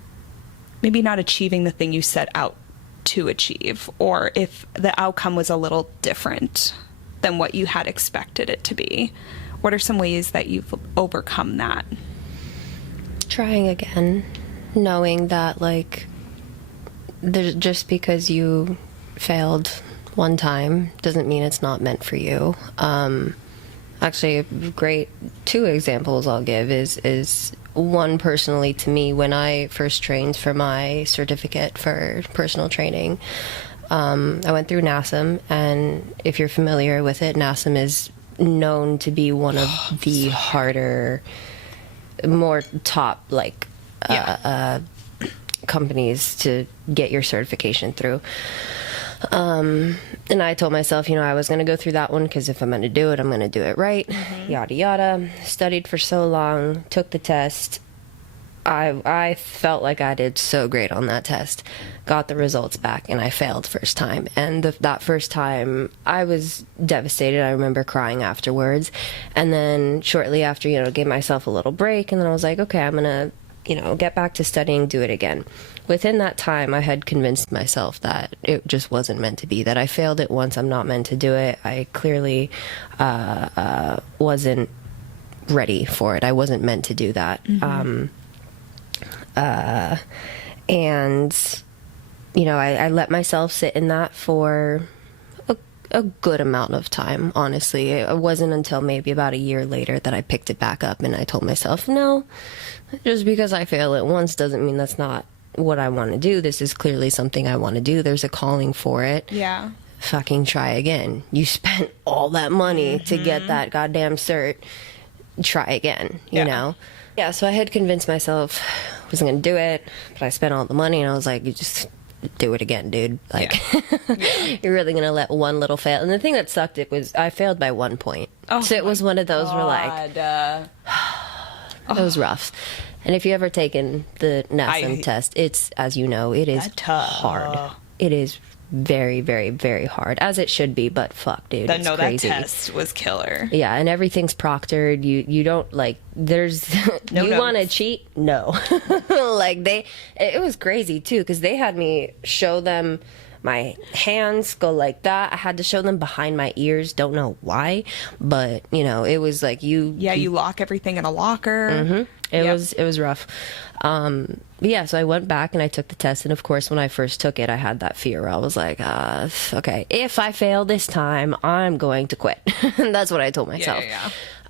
maybe not achieving the thing you set out to achieve, or if the outcome was a little different than what you had expected it to be? What are some ways that you've overcome that? Trying again, knowing that, like, just because you failed one time doesn't mean it's not meant for you. Actually, a great 2 examples I'll give is one personally to me. When I first trained for my certificate for personal training, I went through NASM, and if you're familiar with it, NASM is known to be one of the harder, more top, like, companies to get your certification through. And I told myself, you know, I was going to go through that one because if I'm going to do it, I'm going to do it right. Yada, yada. Studied for so long, took the test. I felt like I did so great on that test. Got the results back, and I failed first time. And that first time, I was devastated. I remember crying afterwards. And then shortly after, you know, gave myself a little break, and then I was like, okay, I'm going to, you know, get back to studying, do it again. Within that time, I had convinced myself that it just wasn't meant to be, that I failed it once, I'm not meant to do it. I clearly wasn't ready for it. I wasn't meant to do that. And, you know, I let myself sit in that for a good amount of time, honestly. It wasn't until maybe about a year later that I picked it back up, and I told myself, no, just because I fail it once doesn't mean that's not what I want to do. This is clearly something I want to do. There's a calling for it. Yeah. Fucking try again. You spent all that money to get that goddamn cert. Try again, you know? Yeah, so I had convinced myself I wasn't going to do it, but I spent all the money, and I was like, you just do it again, dude. Like, you're really going to let one little fail. And the thing that sucked, it was I failed by 1 point. So it was one of those where, like, it was rough. And if you ever taken the NASM test, it's, as you know, it is hard. It is very, very, very hard, as it should be, but fuck, dude, it's crazy. That test was killer. Yeah, and everything's proctored. You don't, like, there's you want to cheat? No. Like, it was crazy too, because they had me show them my hands go like that. I had to show them behind my ears. Don't know why, but, you know, it was like you lock everything in a locker. It was rough. But yeah, so I went back and I took the test, and of course when I first took it, I had that fear where I was like, okay, if I fail this time, I'm going to quit. That's what I told myself.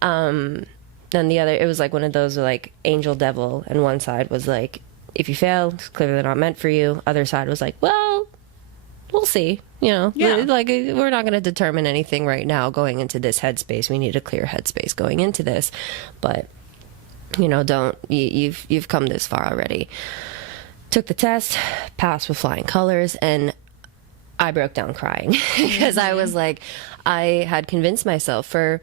Then the other, it was like one of those like angel devil, and one side was like, if you fail, it's clearly not meant for you. Other side was like, well, we'll see, you know. Like, we're not going to determine anything right now going into this headspace. We need a clear headspace going into this, but, you know, you've come this far already. Took the test, passed with flying colors, and I broke down crying because I was like, I had convinced myself for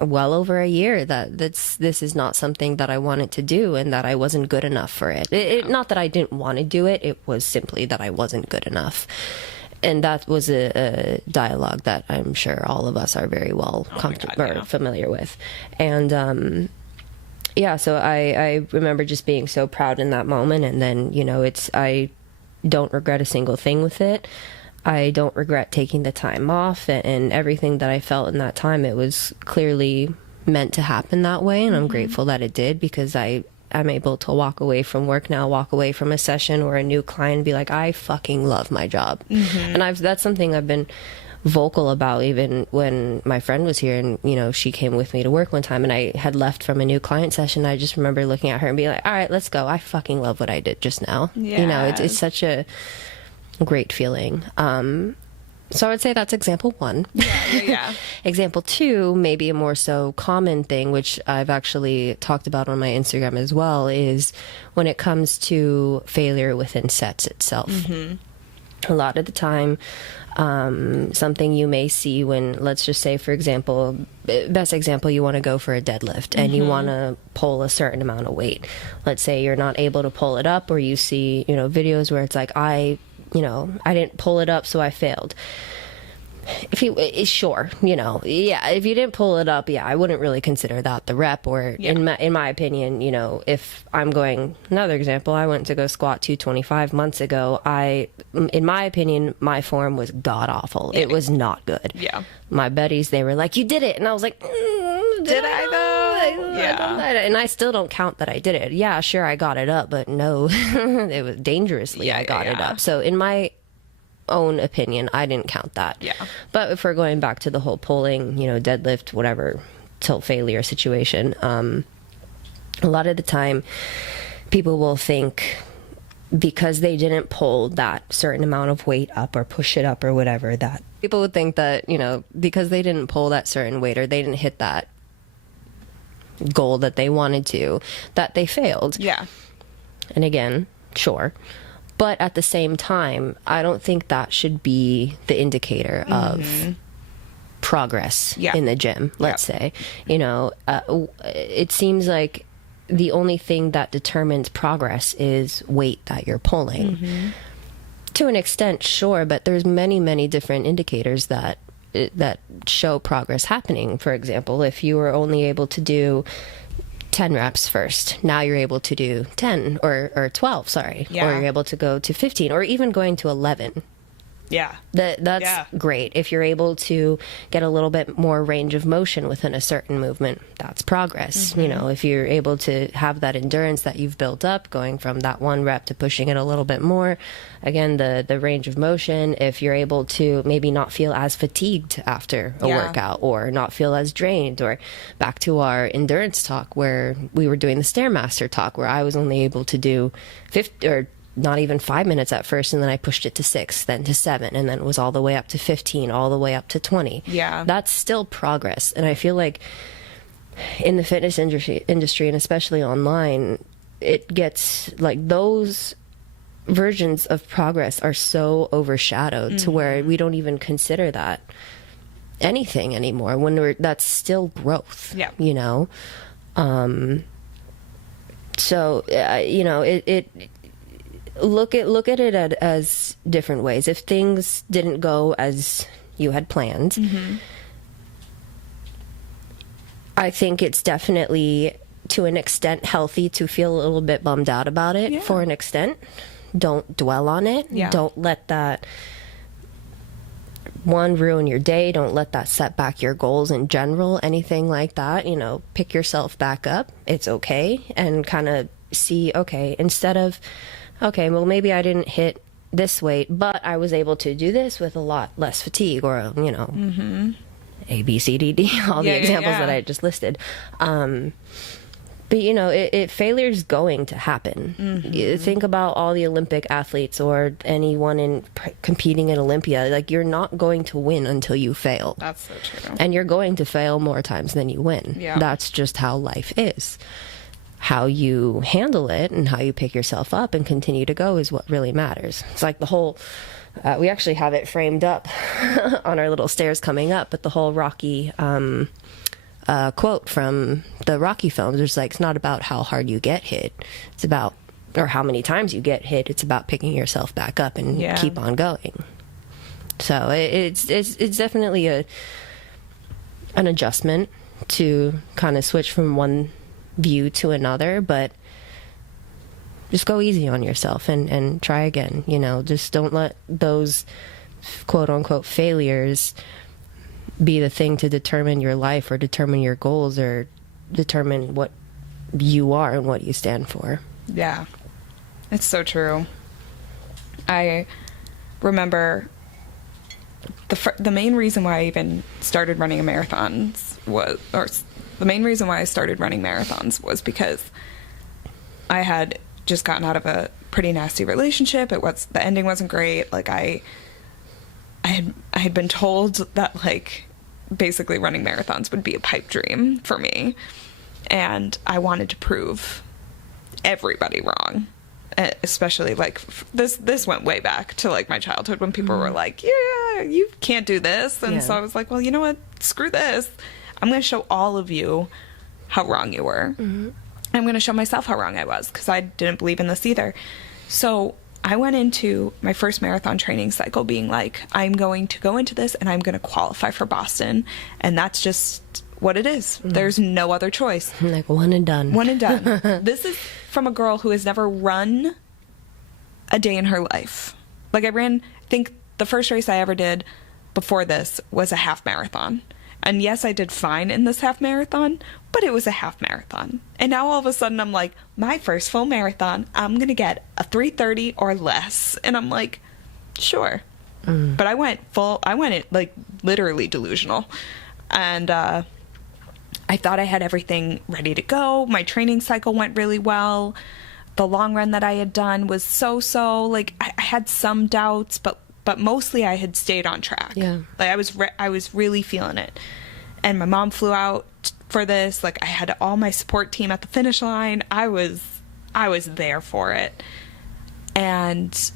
well over a year that this is not something that I wanted to do, and that I wasn't good enough for it. Not that I didn't want to do it, it was simply that I wasn't good enough. And that was a dialogue that I'm sure all of us are very well familiar with. And yeah, so I remember just being so proud in that moment. And then, you know, I don't regret a single thing with it. I don't regret taking the time off, and everything that I felt in that time, it was clearly meant to happen that way. And I'm grateful that it did, because I'm able to walk away from work now, walk away from a session or a new client, and be like, I fucking love my job. And that's something I've been vocal about, even when my friend was here, and, you know, she came with me to work one time, and I had left from a new client session. I just remember looking at her and being like, all right, let's go. I fucking love what I did just now. You know, it's such a great feeling. So I would say that's example 1. Example 2, maybe a more so common thing, which I've actually talked about on my Instagram as well, is when it comes to failure within sets itself. A lot of the time, something you may see when, let's just say, for example, best example, you want to go for a deadlift and you want to pull a certain amount of weight. Let's say you're not able to pull it up, or you see, you know, videos where it's like, I didn't pull it up, so I failed. if you sure, you know, yeah, if you didn't pull it up, yeah, I wouldn't really consider that the rep. Or in my opinion, you know, if I'm going, another example, I went to go squat 225 months ago. In my opinion, my form was god awful. It was not good. Yeah. My buddies, they were like, you did it, and I was like, did I though? Yeah. And I still don't count that I did it. Yeah, sure, I got it up, but no, it was dangerously. I got it up. So in my own opinion, I didn't count that. Yeah. But if we're going back to the whole pulling, you know, deadlift, whatever, tilt failure situation, a lot of the time people will think because they didn't pull that certain amount of weight up or push it up or whatever, that people would think that, you know, because they didn't pull that certain weight or they didn't hit that goal that they wanted to, that they failed. Yeah. And again, sure. But at the same time, I don't think that should be the indicator of progress in the gym, let's say. You know, it seems like the only thing that determines progress is weight that you're pulling. To an extent, sure, but there's many, many different indicators that show progress happening. For example, if you were only able to do 10 reps first, now you're able to do 10 or 12, sorry. Or you're able to go to 15 or even going to 11. Yeah. That's great. If you're able to get a little bit more range of motion within a certain movement, that's progress. You know, if you're able to have that endurance that you've built up, going from that one rep to pushing it a little bit more, again, the range of motion, if you're able to maybe not feel as fatigued after a workout or not feel as drained, or back to our endurance talk where we were doing the Stairmaster talk where I was only able to do 50 or not even 5 minutes at first, and then I pushed it to 6, then to 7, and then it was all the way up to 15, all the way up to 20. Yeah. That's still progress. And I feel like in the fitness industry, and especially online, it gets like those versions of progress are so overshadowed to where we don't even consider that anything anymore when that's still growth. Yeah. You know? So, you know, it look at it as different ways. If things didn't go as you had planned, I think it's definitely to an extent healthy to feel a little bit bummed out about it for an extent. Don't dwell on it. Don't let that ruin your day. Don't let that set back your goals in general, anything like that. You know, pick yourself back up. It's okay. And kind of see, okay, instead of, okay, well, maybe I didn't hit this weight, but I was able to do this with a lot less fatigue, or, you know, A, B, C, D, D, all the examples that I just listed. But, you know, failure's going to happen. You think about all the Olympic athletes or anyone competing in Olympia. Like, you're not going to win until you fail. That's so true. And you're going to fail more times than you win. Yeah. That's just how life is. How you handle it and how you pick yourself up and continue to go is what really matters. It's like the whole, we actually have it framed up on our little stairs coming up, but the whole Rocky quote from the Rocky films is like, it's not about how hard you get hit. It's about, or how many times you get hit. It's about picking yourself back up and keep on going. So it's definitely an adjustment to kind of switch from one view to another, but just go easy on yourself and try again. You know, just don't let those quote unquote failures be the thing to determine your life or determine your goals or determine what you are and what you stand for. Yeah, it's so true. I remember the main reason why I even started running marathons the main reason why I started running marathons was because I had just gotten out of a pretty nasty relationship. The ending wasn't great. Like I had been told that like basically running marathons would be a pipe dream for me, and I wanted to prove everybody wrong. Especially like this went way back to like my childhood when people were like, yeah, you can't do this, and so I was like, well, you know what, screw this. I'm going to show all of you how wrong you were. I'm going to show myself how wrong I was because I didn't believe in this either. So I went into my first marathon training cycle being like, I'm going to go into this and I'm going to qualify for Boston. And that's just what it is. There's no other choice. Like one and done. One and done. This is from a girl who has never run a day in her life. Like I think the first race I ever did before this was a half marathon. And yes, I did fine in this half marathon, but it was a half marathon. And now all of a sudden I'm like, my first full marathon, I'm going to get a 3:30 or less. And I'm like, sure. But I went like literally delusional. And I thought I had everything ready to go. My training cycle went really well. The long run that I had done was so, like I had some doubts, but mostly I had stayed on track. Yeah. Like I was really feeling it. And my mom flew out for this. Like I had all my support team at the finish line. I was there for it. And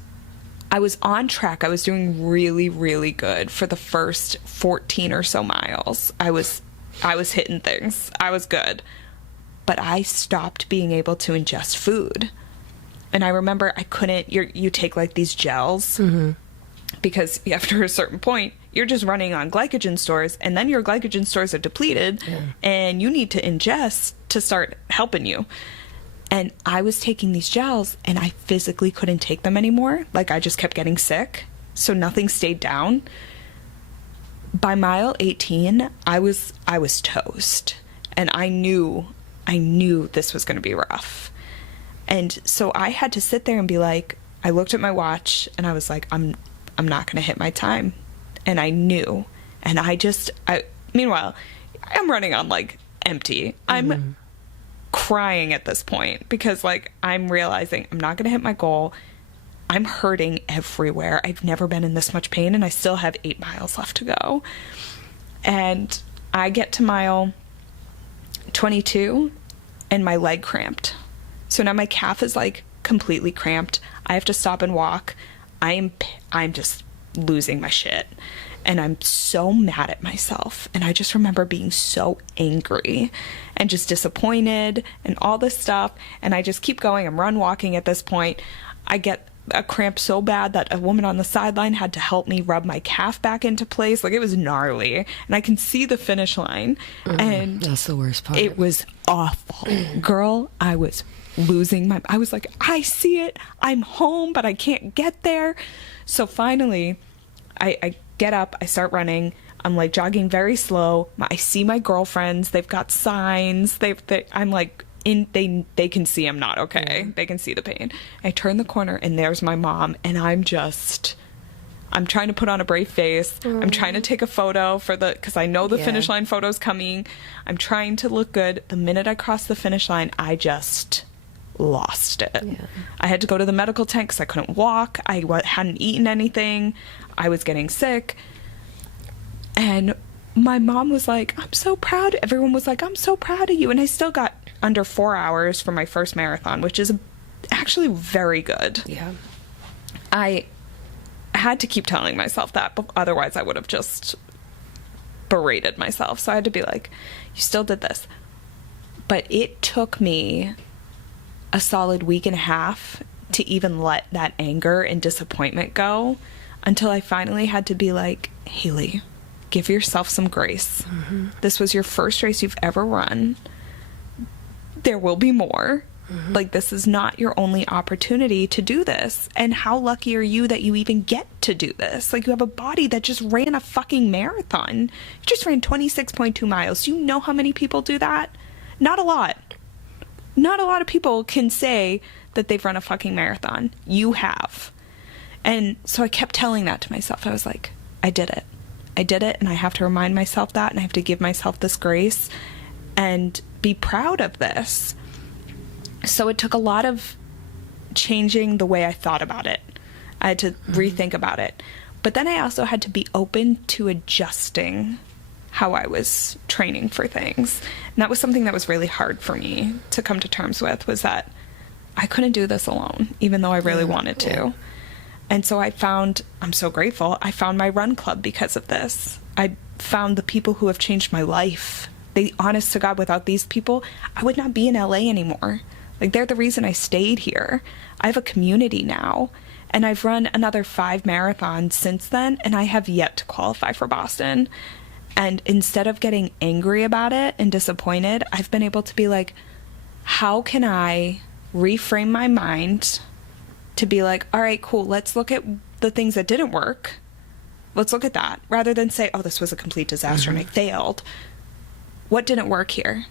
I was on track. I was doing really, really good for the first 14 or so miles. I was hitting things. I was good. But I stopped being able to ingest food. And I remember I couldn't, you take like these gels. Because after a certain point, you're just running on glycogen stores, and then your glycogen stores are depleted, and you need to ingest to start helping you. And I was taking these gels, and I physically couldn't take them anymore. Like, I just kept getting sick, so nothing stayed down. By mile 18, I was toast, and I knew this was going to be rough. And so I had to sit there and be like, I looked at my watch, and I was like, I'm not going to hit my time. And I knew. And meanwhile, I'm running on like empty. I'm crying at this point because like I'm realizing I'm not going to hit my goal. I'm hurting everywhere. I've never been in this much pain and I still have 8 miles left to go. And I get to mile 22 and my leg cramped. So now my calf is like completely cramped. I have to stop and walk. I'm just losing my shit. And I'm so mad at myself. And I just remember being so angry and just disappointed and all this stuff. And I just keep going. I'm run walking at this point. I get a cramp so bad that a woman on the sideline had to help me rub my calf back into place. Like, it was gnarly. And I can see the finish line. And that's the worst part. It was awful. Girl, I was losing I was like, I see it. I'm home, but I can't get there. So finally, I get up, I start running. I'm like jogging very slow. I see my girlfriends. They've got signs. I'm like, they can see I'm not okay. They can see the pain. I turn the corner and there's my mom, and I'm trying to put on a brave face. I'm trying to take a photo because I know the finish line photo's coming. I'm trying to look good. The minute I crossed the finish line, I just lost it. I had to go to the medical tent because I couldn't walk. I hadn't eaten anything. I was getting sick. And my mom was like, I'm so proud. Everyone was like, I'm so proud of you. And I still got under 4 hours for my first marathon, which is actually very good. Yeah. I had to keep telling myself that, but otherwise I would have just berated myself. So I had to be like, you still did this. But it took me a solid week and a half to even let that anger and disappointment go, until I finally had to be like, Haley, give yourself some grace. This was your first race you've ever run. There will be more. Like, this is not your only opportunity to do this. And how lucky are you that you even get to do this? Like, you have a body that just ran a fucking marathon. You just ran 26.2 miles. Do you know how many people do that? Not a lot. Not a lot of people can say that they've run a fucking marathon. You have. And so I kept telling that to myself. I was like, I did it. I did it, and I have to remind myself that, and I have to give myself this grace and be proud of this. So it took a lot of changing the way I thought about it. I had to rethink about it. But then I also had to be open to adjusting how I was training for things. And that was something that was really hard for me to come to terms with, was that I couldn't do this alone, even though I really wanted to. And so I'm so grateful, I found my run club because of this. I found the people who have changed my life. Honest to God, without these people, I would not be in LA anymore. Like, they're the reason I stayed here. I have a community now. And I've run another 5 marathons since then, and I have yet to qualify for Boston. And instead of getting angry about it and disappointed, I've been able to be like, how can I reframe my mind to be like, all right, cool, let's look at the things that didn't work. Let's look at that. Rather than say, oh, this was a complete disaster and I failed. What didn't work here?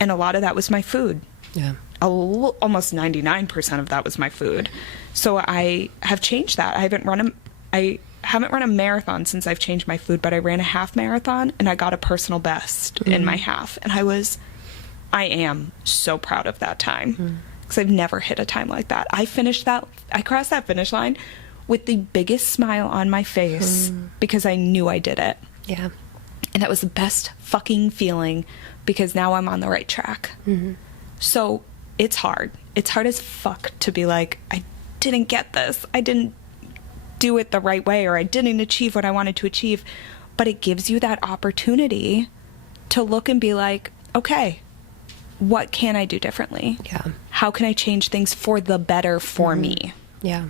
And a lot of that was my food. Yeah. Almost 99% of that was my food. So I have changed that. I haven't run a marathon since I've changed my food, but I ran a half marathon and I got a personal best in my half. And I am so proud of that time because I've never hit a time like that. I crossed that finish line with the biggest smile on my face because I knew I did it. Yeah. And that was the best fucking feeling because now I'm on the right track. So it's hard. It's hard as fuck to be like, I didn't get this. I didn't do it the right way, or I didn't achieve what I wanted to achieve. But it gives you that opportunity to look and be like, okay, what can I do differently? Yeah. How can I change things for the better for me? Yeah.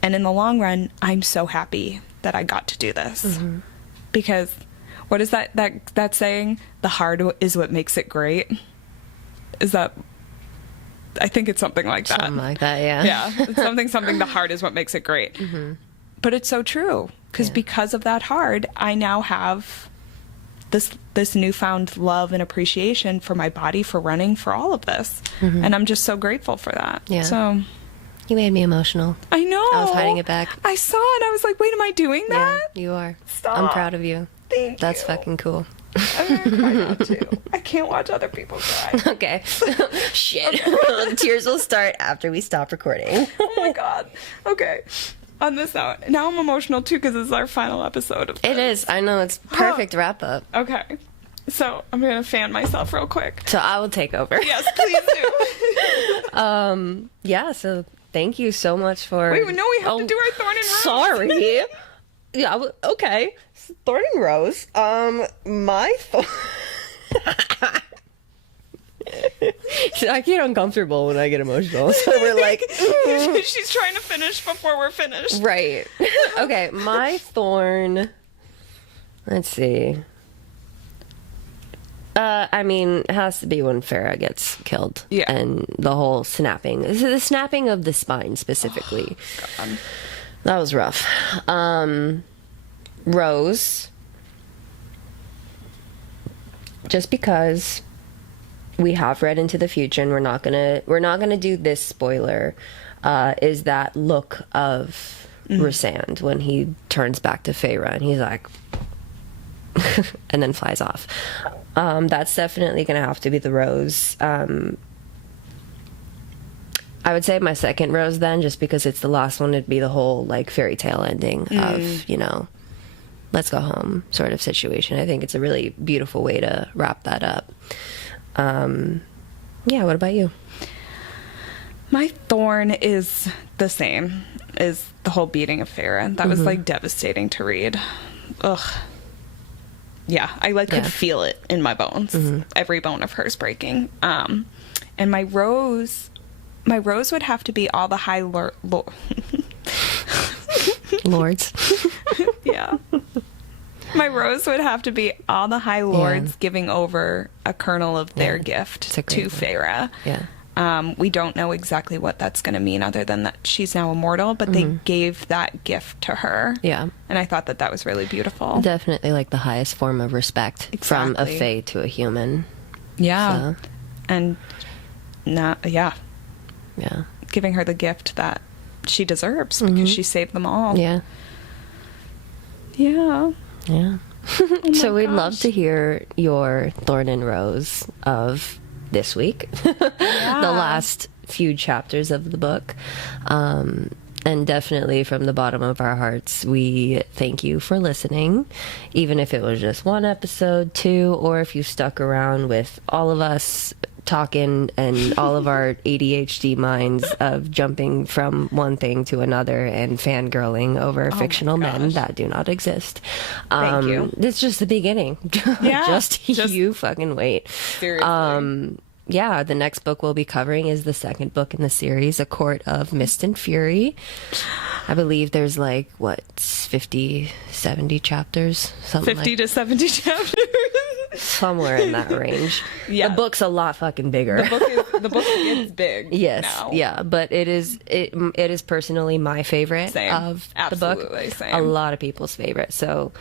And in the long run, I'm so happy that I got to do this. Because what is that saying? The hard is what makes it great. Is that? I think it's something like that. Something like that, yeah. Yeah. It's something the hard is what makes it great. But it's so true. Because of that hard, I now have this newfound love and appreciation for my body, for running, for all of this. And I'm just so grateful for that. Yeah. So You made me emotional. I know. I was hiding it back. I saw it. I was like, wait, am I doing that? Yeah, you are. Stop. I'm proud of you. Thank That's you. fucking cool. I'm gonna cry now too. I can't watch other people cry. Okay. Shit. Tears will start after we stop recording. Oh my god. Okay. On this note, now I'm emotional too because this is our final episode of this. It is. I know. It's perfect wrap up. Okay. So I'm gonna fan myself real quick. So I will take over. Yes, please do. Yeah, so thank you so much for... Wait, no, we have to do our Thorn and Rose. Sorry. Yeah, okay. Thorn and Rose. My I get uncomfortable when I get emotional, so we're like... She's trying to finish before we're finished. Right. Okay, my thorn... Let's see. I mean, it has to be when Feyre gets killed. Yeah. And the whole snapping. The snapping of the spine, specifically. Oh, God. That was rough. Rose. Just because we have read into the future, and we're not gonna do this spoiler, is that look of Rysand when he turns back to Feyre and he's like... and then flies off. That's definitely gonna have to be the rose. I would say my second rose then, just because it's the last one, it'd be the whole like fairy tale ending of, you know, let's go home sort of situation. I think it's a really beautiful way to wrap that up. Yeah, what about you? My thorn is the same as the whole beating of Feyre. That was like devastating to read. Ugh. Yeah, I could feel it in my bones. Every bone of hers breaking. And my rose would have to be all the high lords. Yeah. My rose would have to be all the high lords giving over a kernel of their gift to Feyre. Yeah. We don't know exactly what that's going to mean other than that she's now immortal, but they gave that gift to her. Yeah. And I thought that was really beautiful. Definitely like the highest form of respect from a fae to a human. Yeah. So. And yeah. Giving her the gift that she deserves because she saved them all. Yeah. Yeah. Yeah. Oh so we'd love to hear your thorn and rose of this week. The last few chapters of the book. And definitely from the bottom of our hearts, we thank you for listening. Even if it was just one episode, 2, or if you stuck around with all of us talking and all of our ADHD minds of jumping from one thing to another and fangirling over fictional men that do not exist. Thank you. It's just the beginning. Yeah. just you fucking wait. Seriously. yeah, the next book we'll be covering is the second book in the series, A Court of Mist and Fury. I believe there's like, what, 50, 70 chapters? 50 to 70 chapters. Somewhere in that range. Yeah. The book's a lot fucking bigger. The book is big. Yes, now. yeah, but it is personally my favorite of the book. Same. A lot of people's favorite, so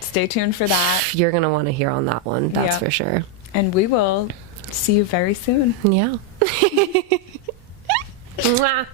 stay tuned for that. You're going to want to hear on that one, that's for sure. And we will see you very soon. Yeah. Mwah.